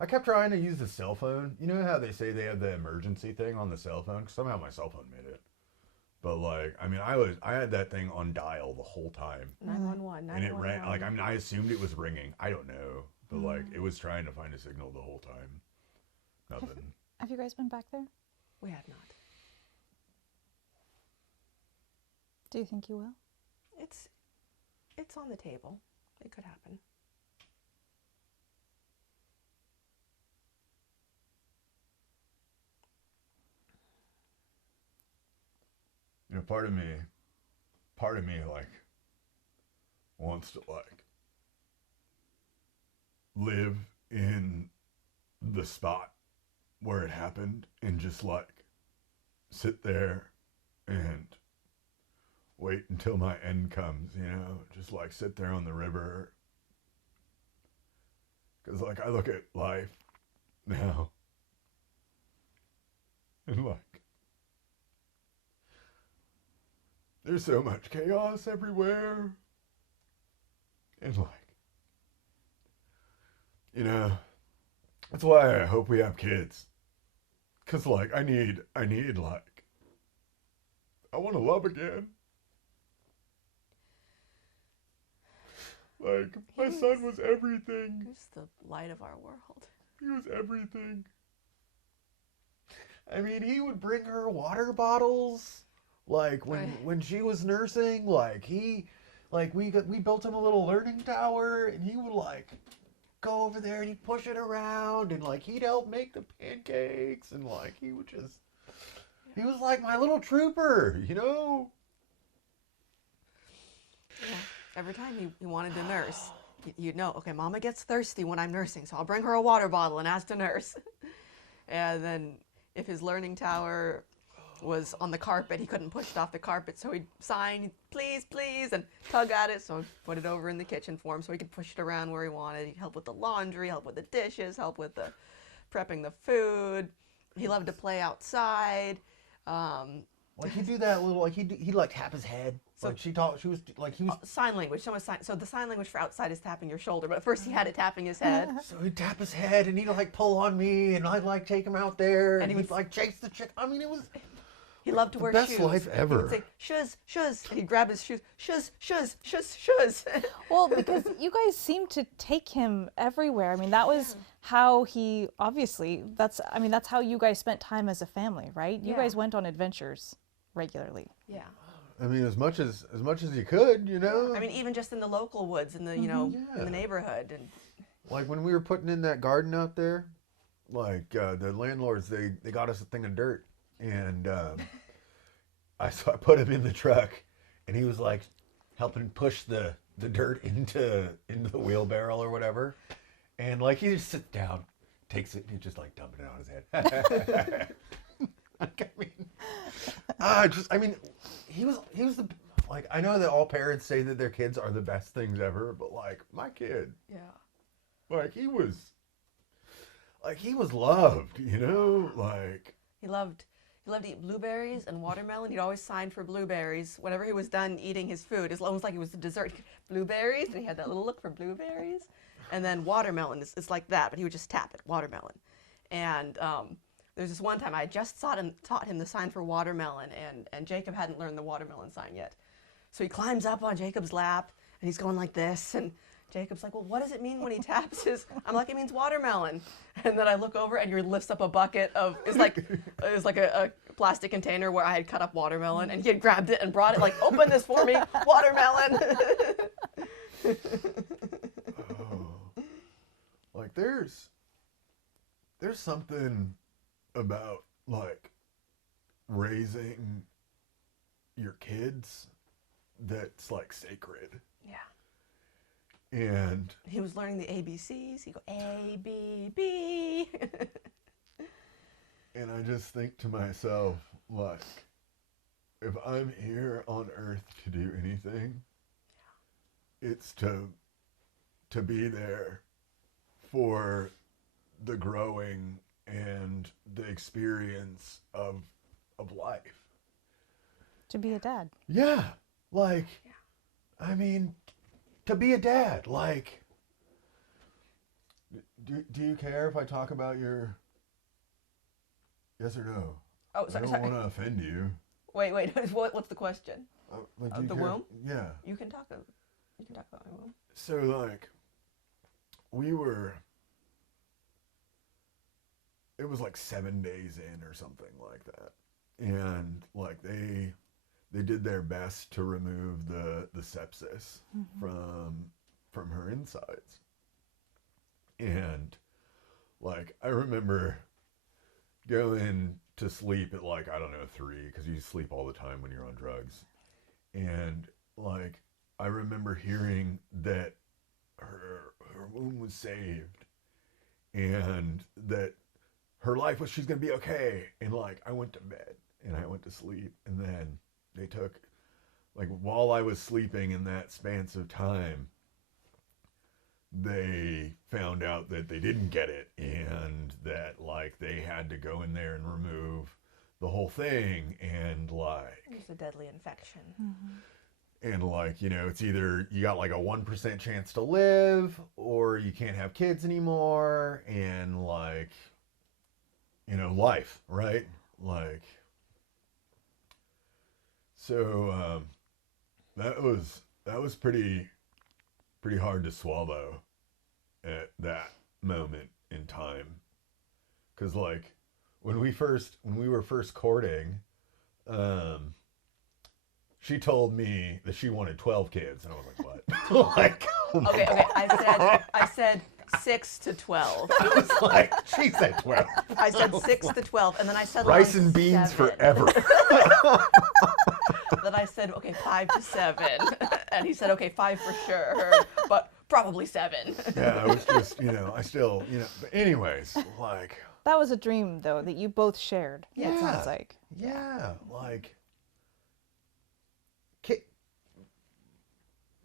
I kept trying to use the cell phone. You know how they say they have the emergency thing on the cell phone? 'Cause somehow my cell phone made it. But like, I mean, I had that thing on dial the whole time. 911. And it rang, like, I mean, I assumed it was ringing. I don't know. But like, it was trying to find a signal the whole time. Nothing. Have you guys been back there? We had not. Do you think you will? It's on the table. It could happen. You know, part of me like wants to like live in the spot where it happened and just like sit there and wait until my end comes, you know, just like sit there on the river. 'Cause like I look at life now and like there's so much chaos everywhere. And like, you know, that's why I hope we have kids. 'Cause like I need like, I want to love again. Like, my son was everything. He was the light of our world. He was everything. I mean, he would bring her water bottles. Like when she was nursing, like we built him a little learning tower, and he would like go over there and he'd push it around, and like he'd help make the pancakes, and like he was like my little trooper, you know. Yeah. Every time he wanted to nurse, you'd know, okay, Mama gets thirsty when I'm nursing, so I'll bring her a water bottle and ask to nurse. And then if his learning tower was on the carpet, he couldn't push it off the carpet, so he'd sign, please, please, and tug at it, so I'd put it over in the kitchen for him so he could push it around where he wanted. He'd help with the laundry, help with the dishes, help with the prepping the food. He loved to play outside. Like he'd do that little, like he'd like tap his head. So like she was like, he was sign language. So the sign language for outside is tapping your shoulder, but first he had it tapping his head. So he'd tap his head, and he'd like pull on me, and I'd like take him out there, and he'd like chase the chick. I mean, it was. He loved to wear shoes. Best life ever. He would say, shuz, shuz, and he'd grab his shoes, shuz, shuz, shuz, shuz. Well, because you guys seemed to take him everywhere. I mean, that was how he, obviously, that's how you guys spent time as a family, right? You guys went on adventures regularly. Yeah. I mean, as much as you could, you know. I mean, even just in the local woods, in the in the neighborhood, and like when we were putting in that garden out there, like the landlords, they got us a thing of dirt, and I put him in the truck, and he was like helping push the dirt into the wheelbarrow or whatever, and like he just sits down, takes it, and he's just like dumping it on his head. I mean, he was the, like, I know that all parents say that their kids are the best things ever, but like my kid, yeah, like he was, like he was loved, you know, like He loved to eat blueberries and watermelon. He'd always sign for blueberries whenever he was done eating his food. It's almost like it was the dessert. Blueberries, and he had that little look for blueberries. And then watermelon is like that, but he would just tap it, watermelon. And there's this one time I just taught him the sign for watermelon, and Jacob hadn't learned the watermelon sign yet. So he climbs up on Jacob's lap, and he's going like this, and Jacob's like, well, what does it mean when he taps his? I'm like, it means watermelon. And then I look over, and he lifts up a bucket of, it's like a plastic container where I had cut up watermelon, and he had grabbed it and brought it, like, open this for me, watermelon. oh, like there's something about like raising your kids that's like sacred. Yeah. And He was learning the ABCs. He'd go A, B, B. and I just think to myself, like, if I'm here on earth to do anything, it's to be there for the growing and the experience of life. To be a dad. Yeah, like, I mean, to be a dad, like, do you care if I talk about your, yes or no? Oh, I sorry. don't want to offend you. Wait. What's the question? Like, do you The care? womb? Yeah. You can talk about my womb. So, like, it was like 7 days in or something like that. And, like, they did their best to remove the sepsis from her insides. And, like, I remember going to sleep at, like, I don't know, 3, because you sleep all the time when you're on drugs. And, like, I remember hearing that her womb was saved and that her life was, she's going to be okay. And, like, I went to bed and I went to sleep, and then they took, like, while I was sleeping in that span of time, they found out that they didn't get it, and that, like, they had to go in there and remove the whole thing, and, like, It was a deadly infection. and, like, you know, it's either you got like a 1% chance to live, or you can't have kids anymore, and, like, you know, life, right? Like, so that was pretty hard to swallow at that moment in time, because, like, when we were first courting, she told me that she wanted 12 kids, and I was like, what? Like, Okay. I said 6 to 12. I was like, she said 12. I said 6 to 12, and then I said Rice around and beans 7. forever. Then I said, okay, 5 to 7, and he said, okay, 5 for sure, but probably 7. Yeah, I was just, you know, I still, you know, but anyways, like, That was a dream, though, that you both shared. It Yeah. sounds like. yeah, like,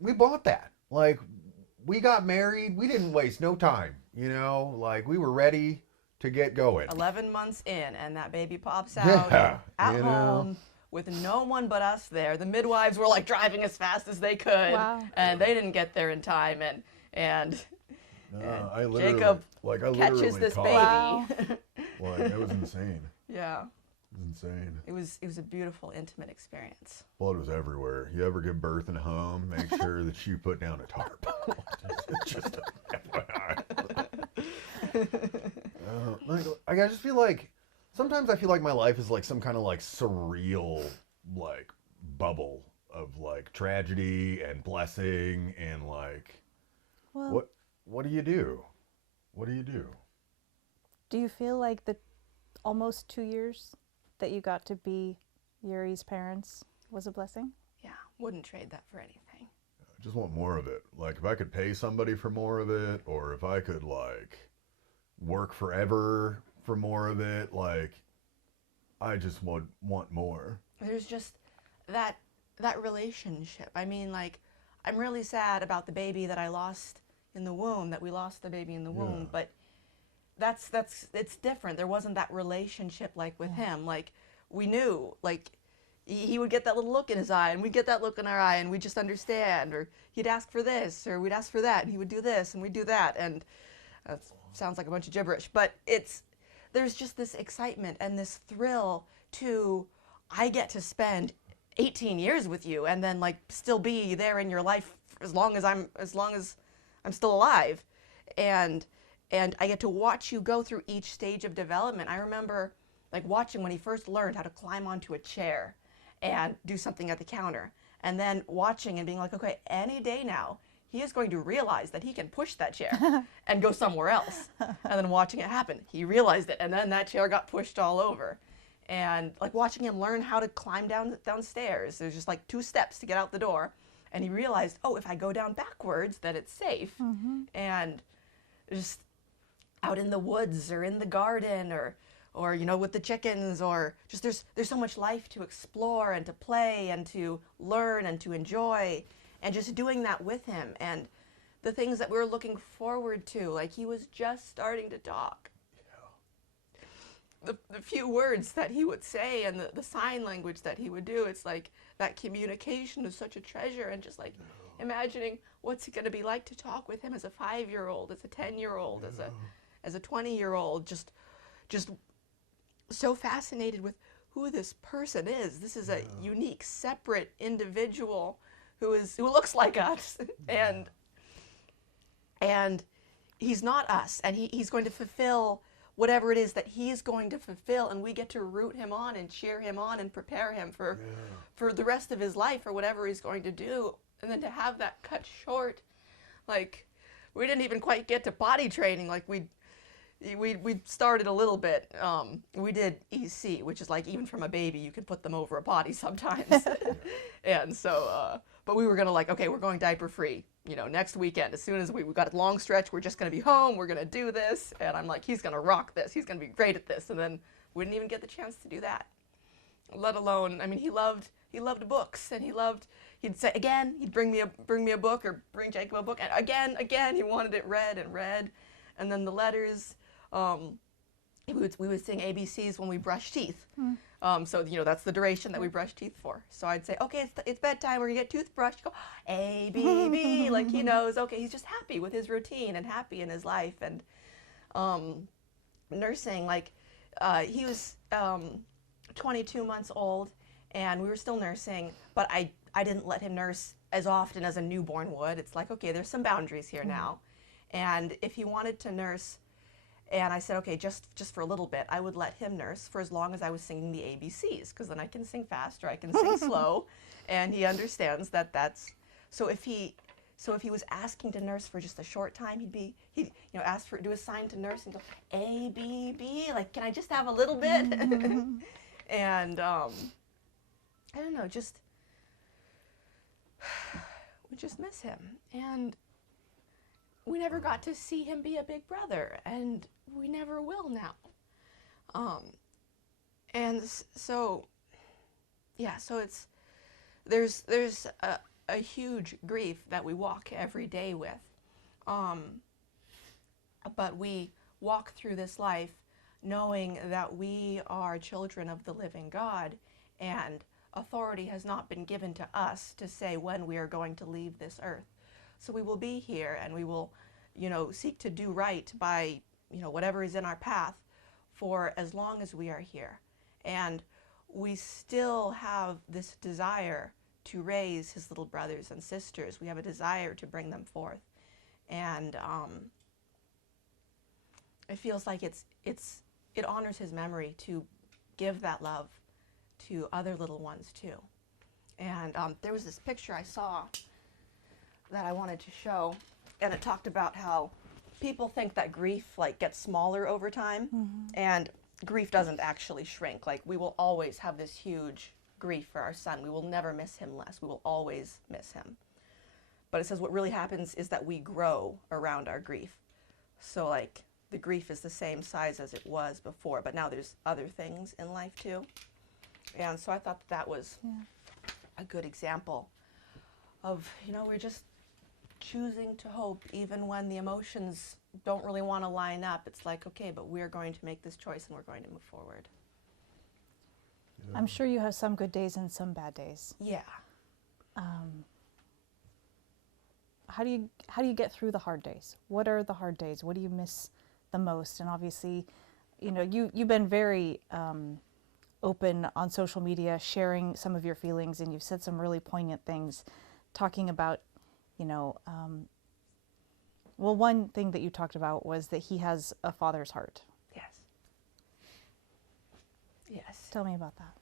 we bought that. Like, we got married. We didn't waste no time, you know, like, we were ready to get going. 11 months in, and that baby pops out Yeah, at you home with no one but us there. The midwives were like driving as fast as they could, Wow. and they didn't get there in time. And I literally, Jacob like, I catches literally this caught baby. Wow. it. Like, it was insane. Yeah, It was insane. it was a beautiful, intimate experience. Blood was everywhere. You ever give birth in a home, make sure that you put down a tarp. just a FYI. Like, I just feel like, sometimes I feel like my life is like some kind of like surreal, like, bubble of like tragedy and blessing, and like, Well, what do you do? What do you do? do you feel like the almost 2 years that you got to be Yuri's parents was a blessing? Yeah, wouldn't trade that for anything. I just want more of it. Like, if I could pay somebody for more of it, or if I could, like, work forever for more of it, like, I just would want more. There's just that relationship. I mean, like, I'm really sad about the baby that I lost in the womb, that we lost the baby in the womb, Yeah. but it's different. There wasn't that relationship like with him. Like we knew, like he would get that little look in his eye and we'd get that look in our eye and we'd just understand, or he'd ask for this or we'd ask for that and he would do this and we'd do that, and sounds like a bunch of gibberish, but there's just this excitement and this thrill to, I get to spend 18 years with you and then like still be there in your life as long as I'm still alive, and I get to watch you go through each stage of development. I remember like watching when he first learned how to climb onto a chair and do something at the counter, and then watching and being like, okay, any day now he is going to realize that he can push that chair and go somewhere else. And then watching it happen, he realized it, and then that chair got pushed all over. And like watching him learn how to climb downstairs, there's just like 2 steps to get out the door, and he realized, oh, if I go down backwards, that it's safe. And just out in the woods or in the garden or you know, with the chickens, or just there's so much life to explore and to play and to learn and to enjoy, and just doing that with him, and the things that we were looking forward to, like he was just starting to talk. The few words that he would say and the sign language that he would do, it's like that communication is such a treasure, and just like imagining what's it going to be like to talk with him as a 5-year-old, as a 10-year-old, as a 20-year-old, just so fascinated with who this person is. This is a unique, separate individual who looks like us, and he's not us, and he's going to fulfill whatever it is that he's going to fulfill, and we get to root him on and cheer him on and prepare him for the rest of his life or whatever he's going to do. And then to have that cut short, like we didn't even quite get to potty training. Like we started a little bit. We did EC, which is like even from a baby you can put them over a potty sometimes. And so but we were gonna like, okay, we're going diaper free, you know, next weekend. As soon as we got a long stretch, we're just gonna be home, we're gonna do this. And I'm like, he's gonna rock this, he's gonna be great at this. And then we didn't even get the chance to do that, let alone, I mean, he loved books, and he'd say again, he'd bring me a book, or bring Jacob a book, and again he wanted it read and read. And then the letters, we would sing ABCs when we brush teeth. So, you know, that's the duration that we brush teeth for. So I'd say, okay, it's bedtime, we're gonna get toothbrush. Go, A, B, B, like he knows, okay, he's just happy with his routine and happy in his life. And nursing, like he was 22 months old, and we were still nursing, but I didn't let him nurse as often as a newborn would. It's like, okay, there's some boundaries here now. And if he wanted to nurse, and I said, okay, just for a little bit, I would let him nurse for as long as I was singing the ABCs, because then I can sing fast or I can sing slow, and he understands that that's, so if he was asking to nurse for just a short time, he'd you know, do a sign to nurse and go, A, B, B, like, can I just have a little bit? And I don't know, we just miss him. And we never got to see him be a big brother, and we never will now. And so, yeah, so there's a huge grief that we walk every day with. But we walk through this life knowing that we are children of the living God, and authority has not been given to us to say when we are going to leave this earth. So we will be here, and we will, you know, seek to do right by, you know, whatever is in our path for as long as we are here. And we still have this desire to raise his little brothers and sisters. We have a desire to bring them forth. And it feels like it honors his memory to give that love to other little ones too. And there was this picture I saw that I wanted to show, and it talked about how people think that grief like gets smaller over time, and grief doesn't actually shrink. Like, we will always have this huge grief for our son. We will never miss him less. We will always miss him. But it says what really happens is that we grow around our grief. So like the grief is the same size as it was before, but now there's other things in life too. And so I thought that was a good example of, you know, we're just choosing to hope even when the emotions don't really want to line up. It's like, okay, but we're going to make this choice and we're going to move forward. I'm sure you have some good days and some bad days. Yeah. How do you get through the hard days? What are the hard days? What do you miss the most? And obviously, you know, you've been very open on social media, sharing some of your feelings, and you've said some really poignant things, talking about, you know, well, one thing that you talked about was that he has a father's heart. Yes. Yes. Tell me about that.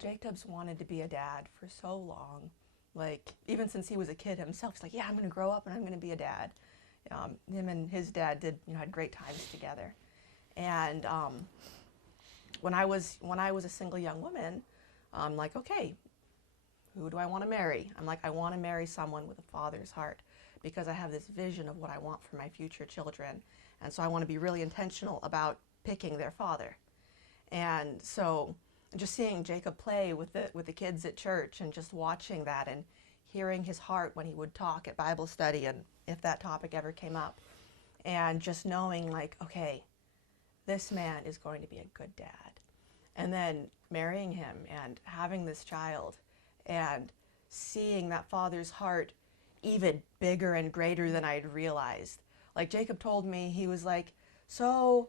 Jacob's wanted to be a dad for so long. Like, even since he was a kid himself, he's like, yeah, I'm going to grow up and I'm going to be a dad. Him and his dad had great times together. And when I was a single young woman, I'm like, okay, who do I want to marry? I'm like, I want to marry someone with a father's heart, because I have this vision of what I want for my future children. And so I want to be really intentional about picking their father. And so just seeing Jacob play with the kids at church and just watching that and hearing his heart when he would talk at Bible study and if that topic ever came up, and just knowing like, okay, this man is going to be a good dad. And then marrying him and having this child and seeing that father's heart even bigger and greater than I'd realized. Like Jacob told me, he was like, so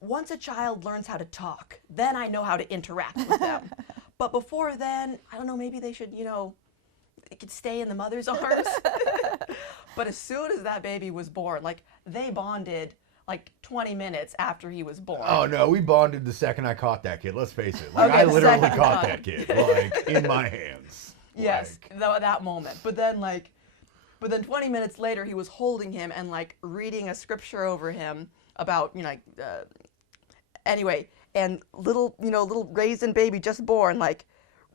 once a child learns how to talk, then I know how to interact with them. But before then, I don't know, maybe they should, they could stay in the mother's arms. But as soon as that baby was born, like they bonded like 20 minutes after he was born. Oh no, we bonded the second I caught that kid. Let's face it. Like Okay, I the literally second caught time. that kid, like in my hands. Yes, Like, that moment. But then 20 minutes later, he was holding him and like reading a scripture over him about, anyway, and little raisin baby just born, like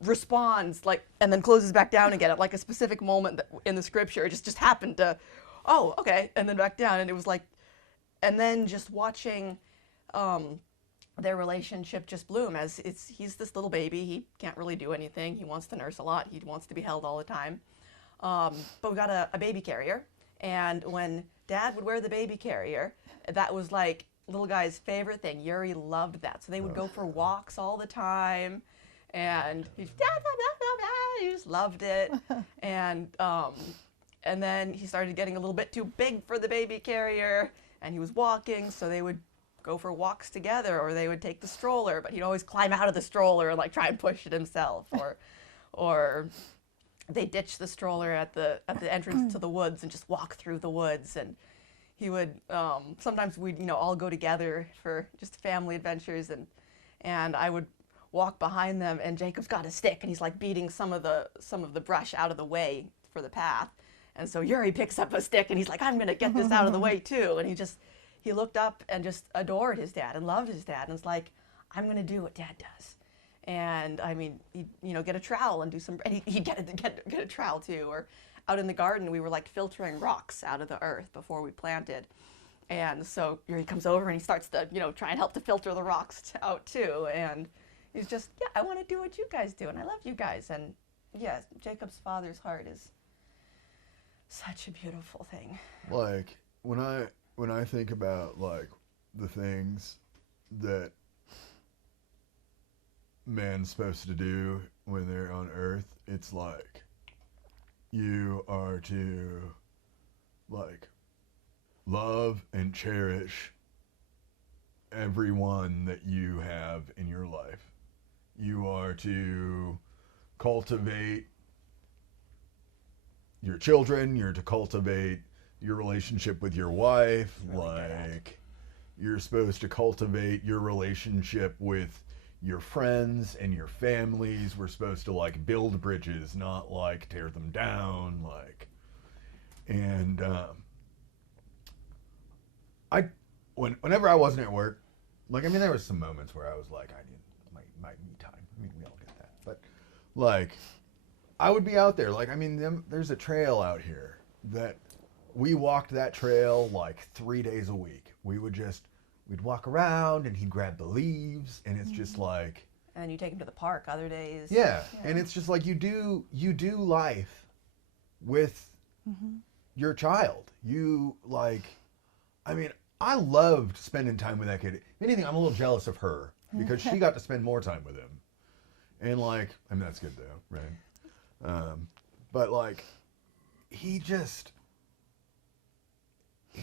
responds like, and then closes back down again at like a specific moment in the scripture. It just happened to, oh, okay, and then back down. And it was like, and then just watching their relationship just bloom as he's this little baby. He can't really do anything. He wants to nurse a lot. He wants to be held all the time. But we got a baby carrier. And when Dad would wear the baby carrier, that was like little guy's favorite thing. Uri loved that. So they would go for walks all the time. And he just loved it. And then he started getting a little bit too big for the baby carrier. And he was walking, so they would go for walks together, or they would take the stroller, but he'd always climb out of the stroller and like try and push it himself, or they ditch the stroller at the entrance to the woods and just walk through the woods. And he would sometimes we'd all go together for just family adventures, and I would walk behind them, and Jacob's got a stick and he's like beating some of the brush out of the way for the path. And so Uri picks up a stick and he's like, I'm gonna get this out of the way too. And he looked up and just adored his dad and loved his dad, and was like, I'm gonna do what Dad does. And I mean, he'd get a trowel and do some, and he'd get a trowel too. Or out in the garden, we were like filtering rocks out of the earth before we planted. And so Uri comes over and he starts to, try and help to filter the rocks out too. And he's just, yeah, I want to do what you guys do, and I love you guys. And yes, Jacob's father's heart is such a beautiful thing. Like when I think about like the things that man's supposed to do when they're on earth, it's like you are to like love and cherish everyone that you have in your life. You are to cultivate your children, you're to cultivate your relationship with your wife, like you're supposed to cultivate your relationship with your friends and your families. We're supposed to like build bridges, not like tear them down, like. And whenever I wasn't at work, like, I mean, there was some moments where I was like, I need my me time. I mean, we all get that, but like, I would be out there. Like, I mean, there's a trail out here that we walked that trail like 3 days a week. We'd walk around and he'd grab the leaves, and it's just like. And then you take him to the park other days. Yeah. And it's just like you do life with your child. You like, I mean, I loved spending time with that kid. If anything, I'm a little jealous of her because she got to spend more time with him. And like, I mean, that's good though, right? But like, he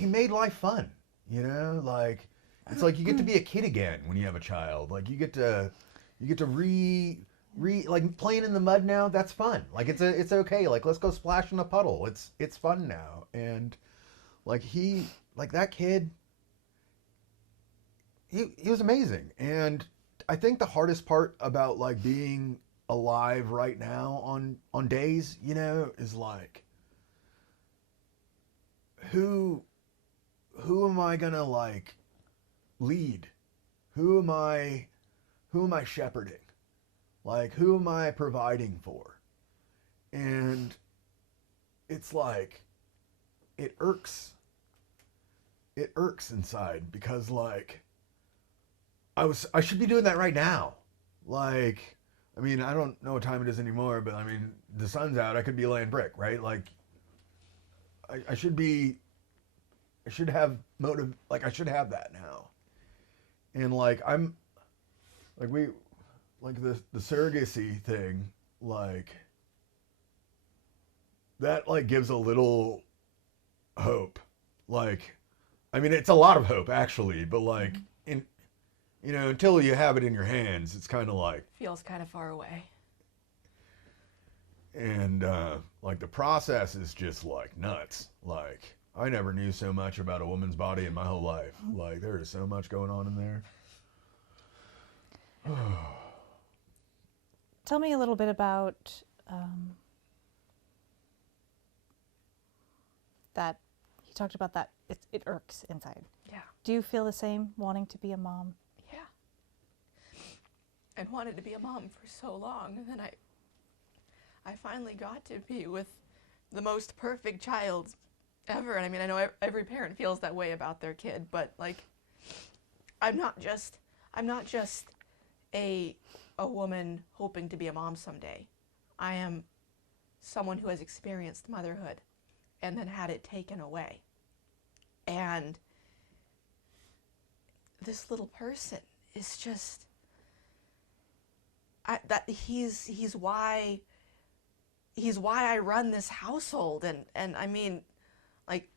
made life fun, you know? Like, it's like you get to be a kid again when you have a child. Like you get to like playing in the mud now, that's fun. Like it's okay. Like let's go splash in a puddle. It's fun now. And like that kid, he was amazing. And I think the hardest part about like being alive right now on days, you know, is like who am I gonna like lead? Who am I shepherding? Like, who am I providing for? And it's like, it irks inside because like, I should be doing that right now. Like, I mean, I don't know what time it is anymore, but I mean, the sun's out, I could be laying brick, right? Like, I should have motive, like I should have that now. And like, like the surrogacy thing, like that like gives a little hope. Like, I mean, it's a lot of hope actually, but like until you have it in your hands, it's kind of like Feels kind of far away. And like the process is just like nuts. Like I never knew so much about a woman's body in my whole life. Like there is so much going on in there. Tell me a little bit about that. He talked about that. It irks inside. Yeah. Do you feel the same, wanting to be a mom? Yeah. And wanted to be a mom for so long, and then I finally got to be with the most perfect child ever. And I mean, I know every parent feels that way about their kid, but like, I'm not just a woman hoping to be a mom someday. I am someone who has experienced motherhood and then had it taken away. And this little person is just, he's why I run this household. And I mean, like,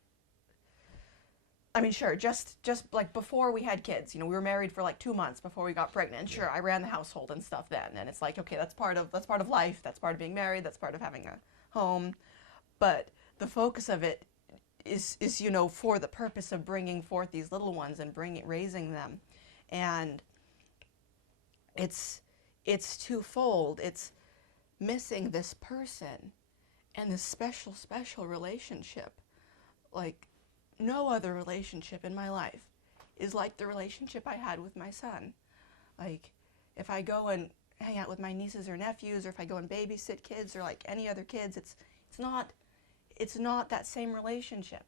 sure, just like before we had kids, you know, we were married for like 2 months before we got pregnant. Sure, I ran the household and stuff then, and it's like, okay, that's part of life, that's part of being married, that's part of having a home. But the focus of it is you know, for the purpose of bringing forth these little ones and raising them. And it's twofold. It's missing this person and this special relationship. Like, no other relationship in my life is like the relationship I had with my son. Like, if I go and hang out with my nieces or nephews, or if I go and babysit kids or like any other kids, it's not that same relationship.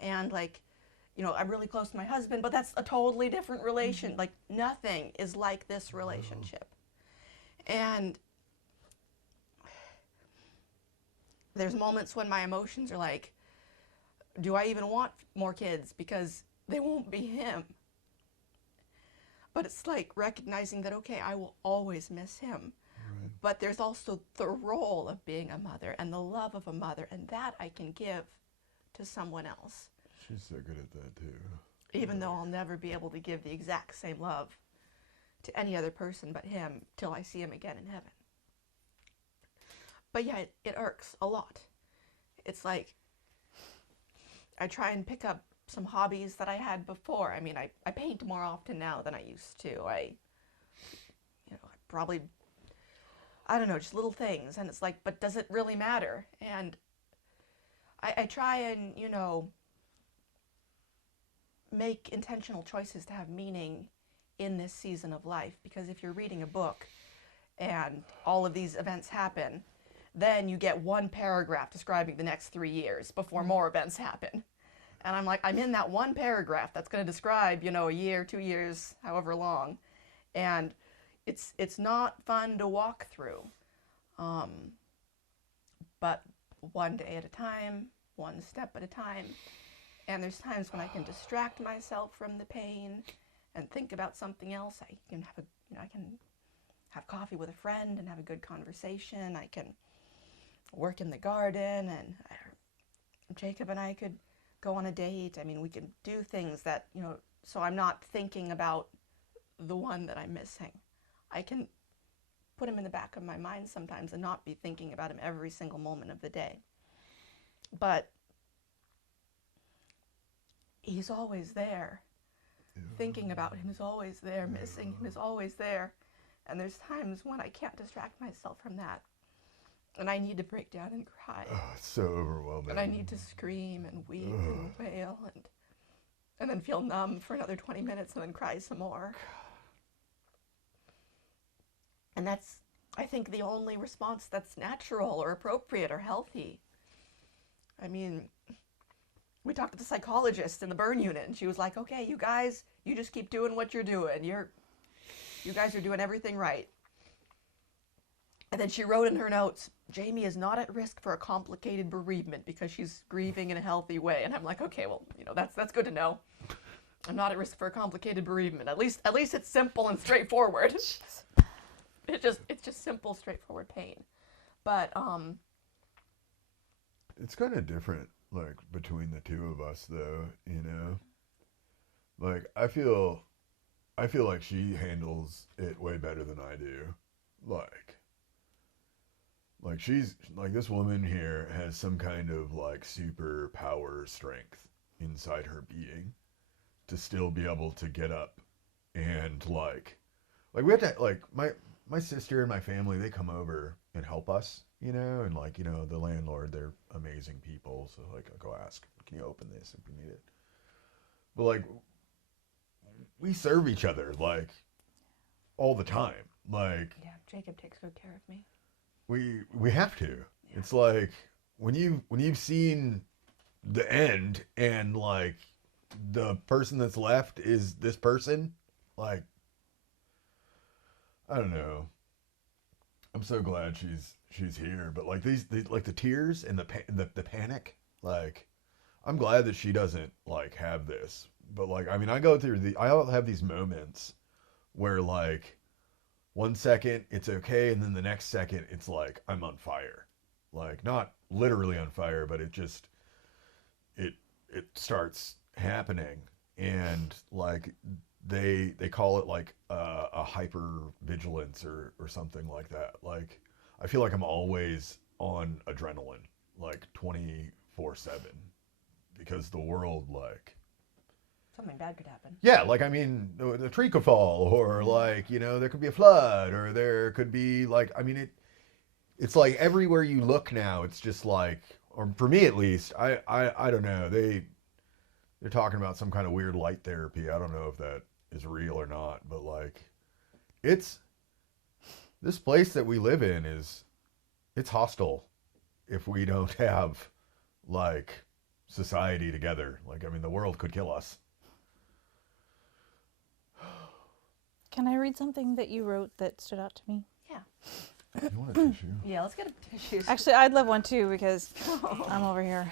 And like, you know, I'm really close to my husband, but that's a totally different relation. Like, nothing is like this relationship. And there's moments when my emotions are like, do I even want more kids? Because they won't be him. But it's like recognizing that, okay, I will always miss him. Right. But there's also the role of being a mother and the love of a mother, and that I can give to someone else. She's so good at that too. Even though I'll never be able to give the exact same love to any other person but him till I see him again in heaven. But yeah, it irks a lot. It's like, I try and pick up some hobbies that I had before. I mean, I paint more often now than I used to. I probably, I don't know, just little things. And it's like, but does it really matter? And I try and, you know, make intentional choices to have meaning in this season of life. Because if you're reading a book and all of these events happen, then you get one paragraph describing the next 3 years before more events happen. And I'm like, I'm in that one paragraph that's going to describe, you know, a year, 2 years, however long. And it's not fun to walk through. But one day at a time, one step at a time. And there's times when I can distract myself from the pain and think about something else. I can have coffee with a friend and have a good conversation. I can work in the garden, and Jacob and I could go on a date. I mean, we can do things that, so I'm not thinking about the one that I'm missing. I can put him in the back of my mind sometimes and not be thinking about him every single moment of the day. But he's always there. Thinking about him is always there. Missing him is always there. And there's times when I can't distract myself from that. And I need to break down and cry. Oh, it's so overwhelming. And I need to scream and weep and wail and then feel numb for another 20 minutes and then cry some more. And that's, I think, the only response that's natural or appropriate or healthy. I mean, we talked to the psychologist in the burn unit, and she was like, okay, you guys, you just keep doing what you're doing. You guys are doing everything right. And then she wrote in her notes, Jamie is not at risk for a complicated bereavement because she's grieving in a healthy way. And I'm like, okay, well, that's good to know. I'm not at risk for a complicated bereavement. At least it's simple and straightforward. It's just simple, straightforward pain. But it's kind of different, like, between the two of us, though, Like, I feel like she handles it way better than I do. Like she's, like, this woman here has some kind of, like, super power strength inside her being to still be able to get up and, like we have to, like, my sister and my family, they come over and help us, and, like, the landlord, they're amazing people. So, like, I'll go ask, can you open this if we need it? But, like, we serve each other, like, all the time. Like, yeah, Jacob takes good care of me. We have to. Yeah. It's like when you've seen the end and, like, the person that's left is this person, like, I don't know. I'm so glad she's here, but, like, these like the tears and the panic, like, I'm glad that she doesn't, like, have this. But, like, I mean, I'll have these moments where, like, 1 second it's okay, and then the next second it's like I'm on fire. Like, not literally on fire, but it starts happening, and, like, they call it, like, a hyper vigilance or something like that. Like, I feel like I'm always on adrenaline, like, 24/7, because the world, like, something bad could happen. Yeah, like, I mean, the tree could fall, or, like, there could be a flood, or there could be, like, I mean, it's like everywhere you look now, it's just like, or for me at least, I don't know, they're talking about some kind of weird light therapy. I don't know if that is real or not, but, like, this place that we live in it's hostile if we don't have, like, society together. Like, I mean, the world could kill us. Can I read something that you wrote that stood out to me? Yeah. You want a tissue? Yeah, let's get a tissue. Actually, I'd love one too, because I'm over here.